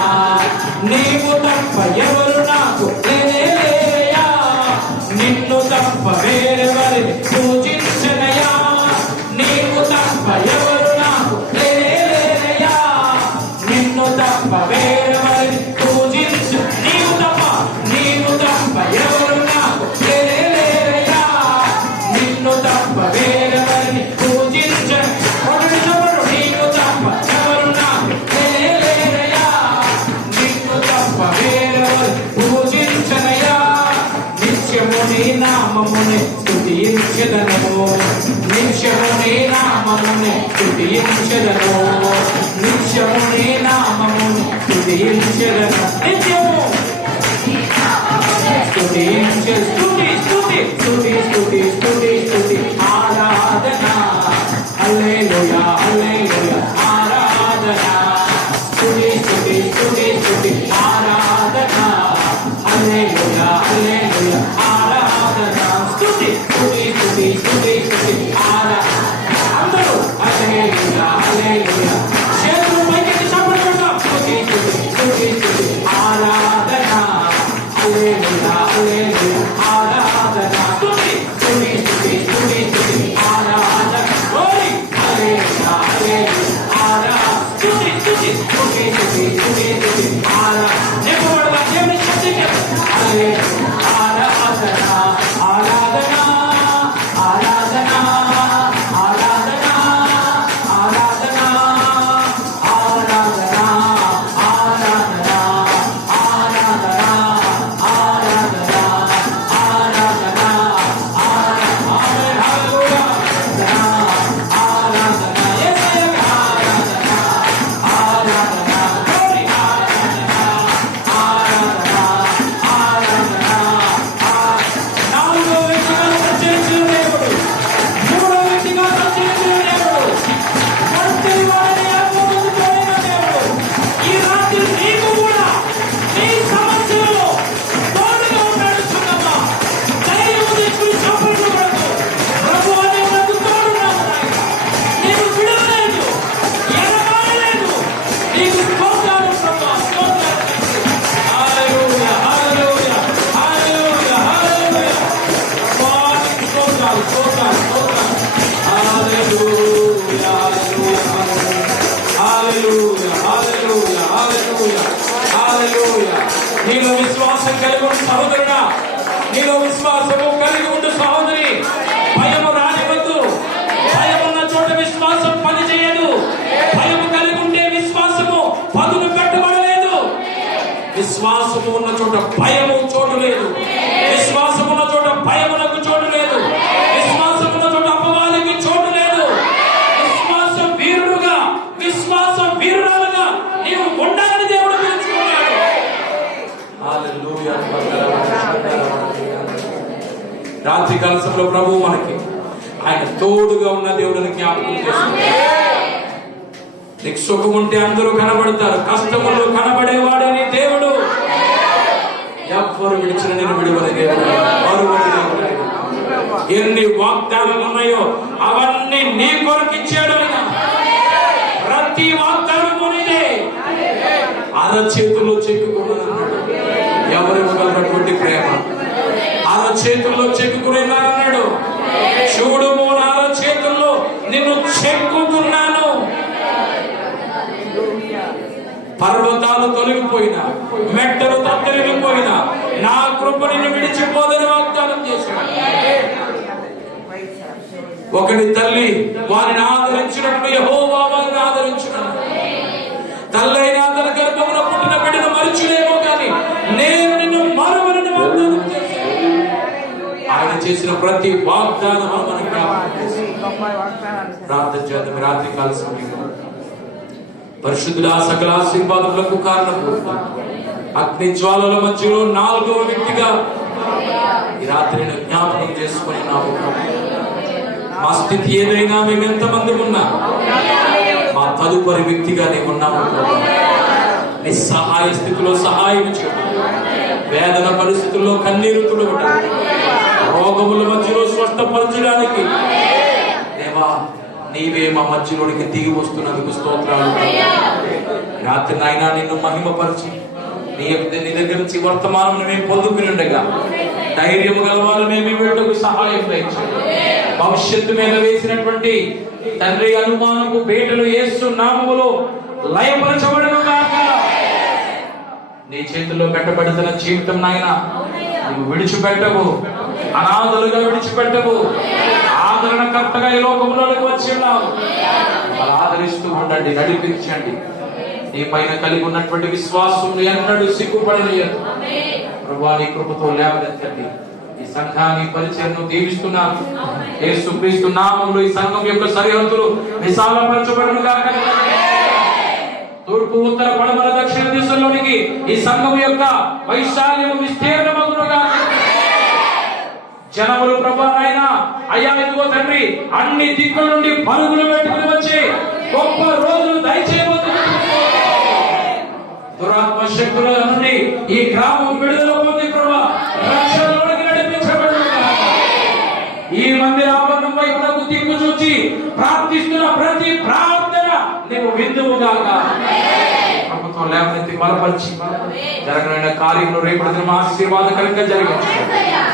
నీవు తప్ప ఎవరు నాకు లేరయ్యా. నిన్ను తప్ప వేరెవరిని పూజించనయ్యా. నీవు తప్ప ఎవరు నాకు లేరయ్యా. నిన్ను తప్ప వేరెవరిని పూజించు. నీవు తప్ప ఎవరు నాకు లేరయ్యా. నిన్ను తప్ప వేరెవరిని పూజించను. నీవు తప్ప ఎవరు నాకు లేరయ్యా. నిన్ను తప్ప వేరెవరు పూజించనయ్యా. నిత్యము నీ నామమునే స్తుతించెదను. నిత్యము నీ నామమునే స్తుతించెదను. నిత్యము నీ నామమునే స్తుతించెదను. నిత్యము స్తుతించె స్తుతి స్తుతి స్తుతి స్తుతి స్తుతి స్తుతి ఆరాధన. హల్లెలూయా హల్లెలూయా ఆరాధన. స్తుతి స్తుతి స్తుతి స్తుతి ఆరాధన. హల్లెలూయా హల్లెలూయా ఆరాధన. స్తుతి స్తుతి స్తుతి స్తుతి స్తుతి ఆరాధన. అందరూ హల్లెలూయా హల్లెలూయా చేతులు పైకెత్తి చప్పట్లు కొడదాం. స్తుతి స్తుతి స్తుతి స్తుతి ఆరాధన. హల్లెలూయా హల్లెలూయా నీలో విశ్వాసము కలిగి ఉండు సహోదరి. భయము రానివద్దు. భయం ఉన్న చోట విశ్వాసం పని చేయదు. భయము కలిగి ఉంటే విశ్వాసము పదును పెట్టబడలేదు. విశ్వాసము ఉన్న చోట భయము చోటు లేదు. విశ్వాసము ఉన్న చోట భయమునకు చోటు లేదు. విశ్వాసం ఉన్న చోట అపవాదికి చోటు లేదు. విశ్వాసం వీరుడుగా, విశ్వాసం వీరురాలుగా నీవు ఉండాలని దేవుడు పిలుచుకున్నాడు. హల్లెలూయా. రాత్రి కాలశంలో ప్రభువు మనకి ఆయన తోడుగా ఉన్న దేవుడిని జ్ఞాపకం చేస్తున్నాడు. నీకు సుఖం ఉంటే అందరూ కనబడతారు, కష్టములు కనబడేవాడని దేవుడు. ఎవ్వరు విడిచిన నేను విడువని దేవుడు, మరువని దేవుడు. ఎన్ని వాగ్దానాలు ఉన్నాయో అవన్నీ నీ కొరకు ఇచ్చాడు. ప్రతి వాగ్దానము నీదే. అరచేతుల్లో చెక్కుకున్నాడు. ఎవరు ఇవ్వగలటువంటి ప్రేమ అరచేతుల్లో చెక్కుకున్నాడు. చూడు, అరచేతుల్లో నిన్ను చెక్కుకున్నాను. పర్వతాలు తొలగిపోయినా, మెట్టలు తత్తరిగిపోయినా నా కృప నిన్ను విడిచిపోదని వాగ్దానం చేశాడు. ఒకటి తల్లి వారిని ఆదరించినట్లు యెహోవా వారిని ఆదరించును. తల్లైనా తన గర్భమున పుట్టిన బిడ్డను మరచులేమో కానీ నేను నిన్ను మరువనని వాగ్దానం చేశాను. ఆయన చేసిన ప్రతి వాగ్దానం మనకు ప్రార్థన చేద్దాం. రాత్రి కాల సమయంలో పరిశుద్ధుడా సకల ఆశీర్వాదములకు కారణభూతుడు అగ్ని జ్వాలల మధ్యలో 4వ వ్యక్తిగా ఈ రాత్రిని జ్ఞాపకం చేసుకున్నాము. మా స్థితి ఏదైనా మేము ఎంతమంది ఉన్నా మా తదుపరి వ్యక్తిగా నీవు ఉన్నాము. నిస్సహాయ స్థితిలో సహాయం చేయడం, వేదన పరిస్థితుల్లో కన్నీరు తుడవడం, రోగముల మధ్యలో స్వస్థపరచడానికి దేవా నీవే మా మధ్యలోనికి దిగి వస్తున్నందుకు స్తోత్రాలు. రాత్రి నాయనా నిన్ను మహిమపరిచి నీ దగ్గర నుంచి వర్తమానం మేము పొందుకుని ఉండగా ధైర్యం గలవాళ్ళు మేము వీళ్ళకు సహాయం చేయించాలి. భవిష్యత్తు మీద వేసినటువంటి తండ్రి అనుమానపు బేటలు యేసు నామములో లయపరచబడును గాక. నీ చేతుల్లో పెట్టబడుతున్న జీవితం నాయన నువ్వు విడిచిపెట్టవు, అనాథలుగా విడిచిపెట్టవు. ఆదరణకర్తగా ఈ లోకంలోకి వచ్చి ఉన్నావు. వాళ్ళు ఆదరిస్తూ ఉండండి, నడిపించండి. నీ పైన కలిగి ఉన్నటువంటి విశ్వాసం ఎన్నడూ సిగ్గుపడలేదు. ప్రభువా నీ కృపతో లేవనెత్తండి. ఈ సంఘాన్ని పరిచయను దీవిస్తున్నాను. యేసుక్రీస్తు నామములో ఈ సంఘం యొక్క సరిహద్దులు విశాలపరచబడును గాక. తూర్పు ఉత్తర పడమర దక్షిణ దిశల్లోనికి ఈ సంఘం యొక్క వైశాల్యము విస్తీర్ణమగును గాక. జనములు ప్రభువా నాయనా అయ్యా ఇదిగో తండ్రి అన్ని దిక్కుల నుండి పరుగులు పెట్టుకుని వచ్చి గొప్ప రోజులు దయచేయబోతున్నారు. దురాత్మ శక్తుల నుండి ఈ గ్రామం విడుదల పొంది ప్రభువా రక్షణలోనికి నడిపించబడును గాక. ఈ మందిర ఆవరణం వైపునకు దిక్కు చూచి ప్రార్థిస్తున్న ప్రతి ప్రార్థన నీవు విందువు గాక. ప్రభుత్వం లేవనెత్తి బలపరిచి జరగనైన కార్యంలో రేపటి దినం ఆశీర్వాదకరంగా జరిగించు.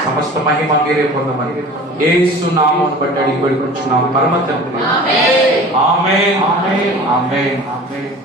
సమస్త మహిమ మీరే పొందమని యేసు నామమును బట్టి అడిగి వేడుకొంచున్నాము పరమ తండ్రి. ఆమేన్ ఆమేన్ ఆమేన్ ఆమేన్.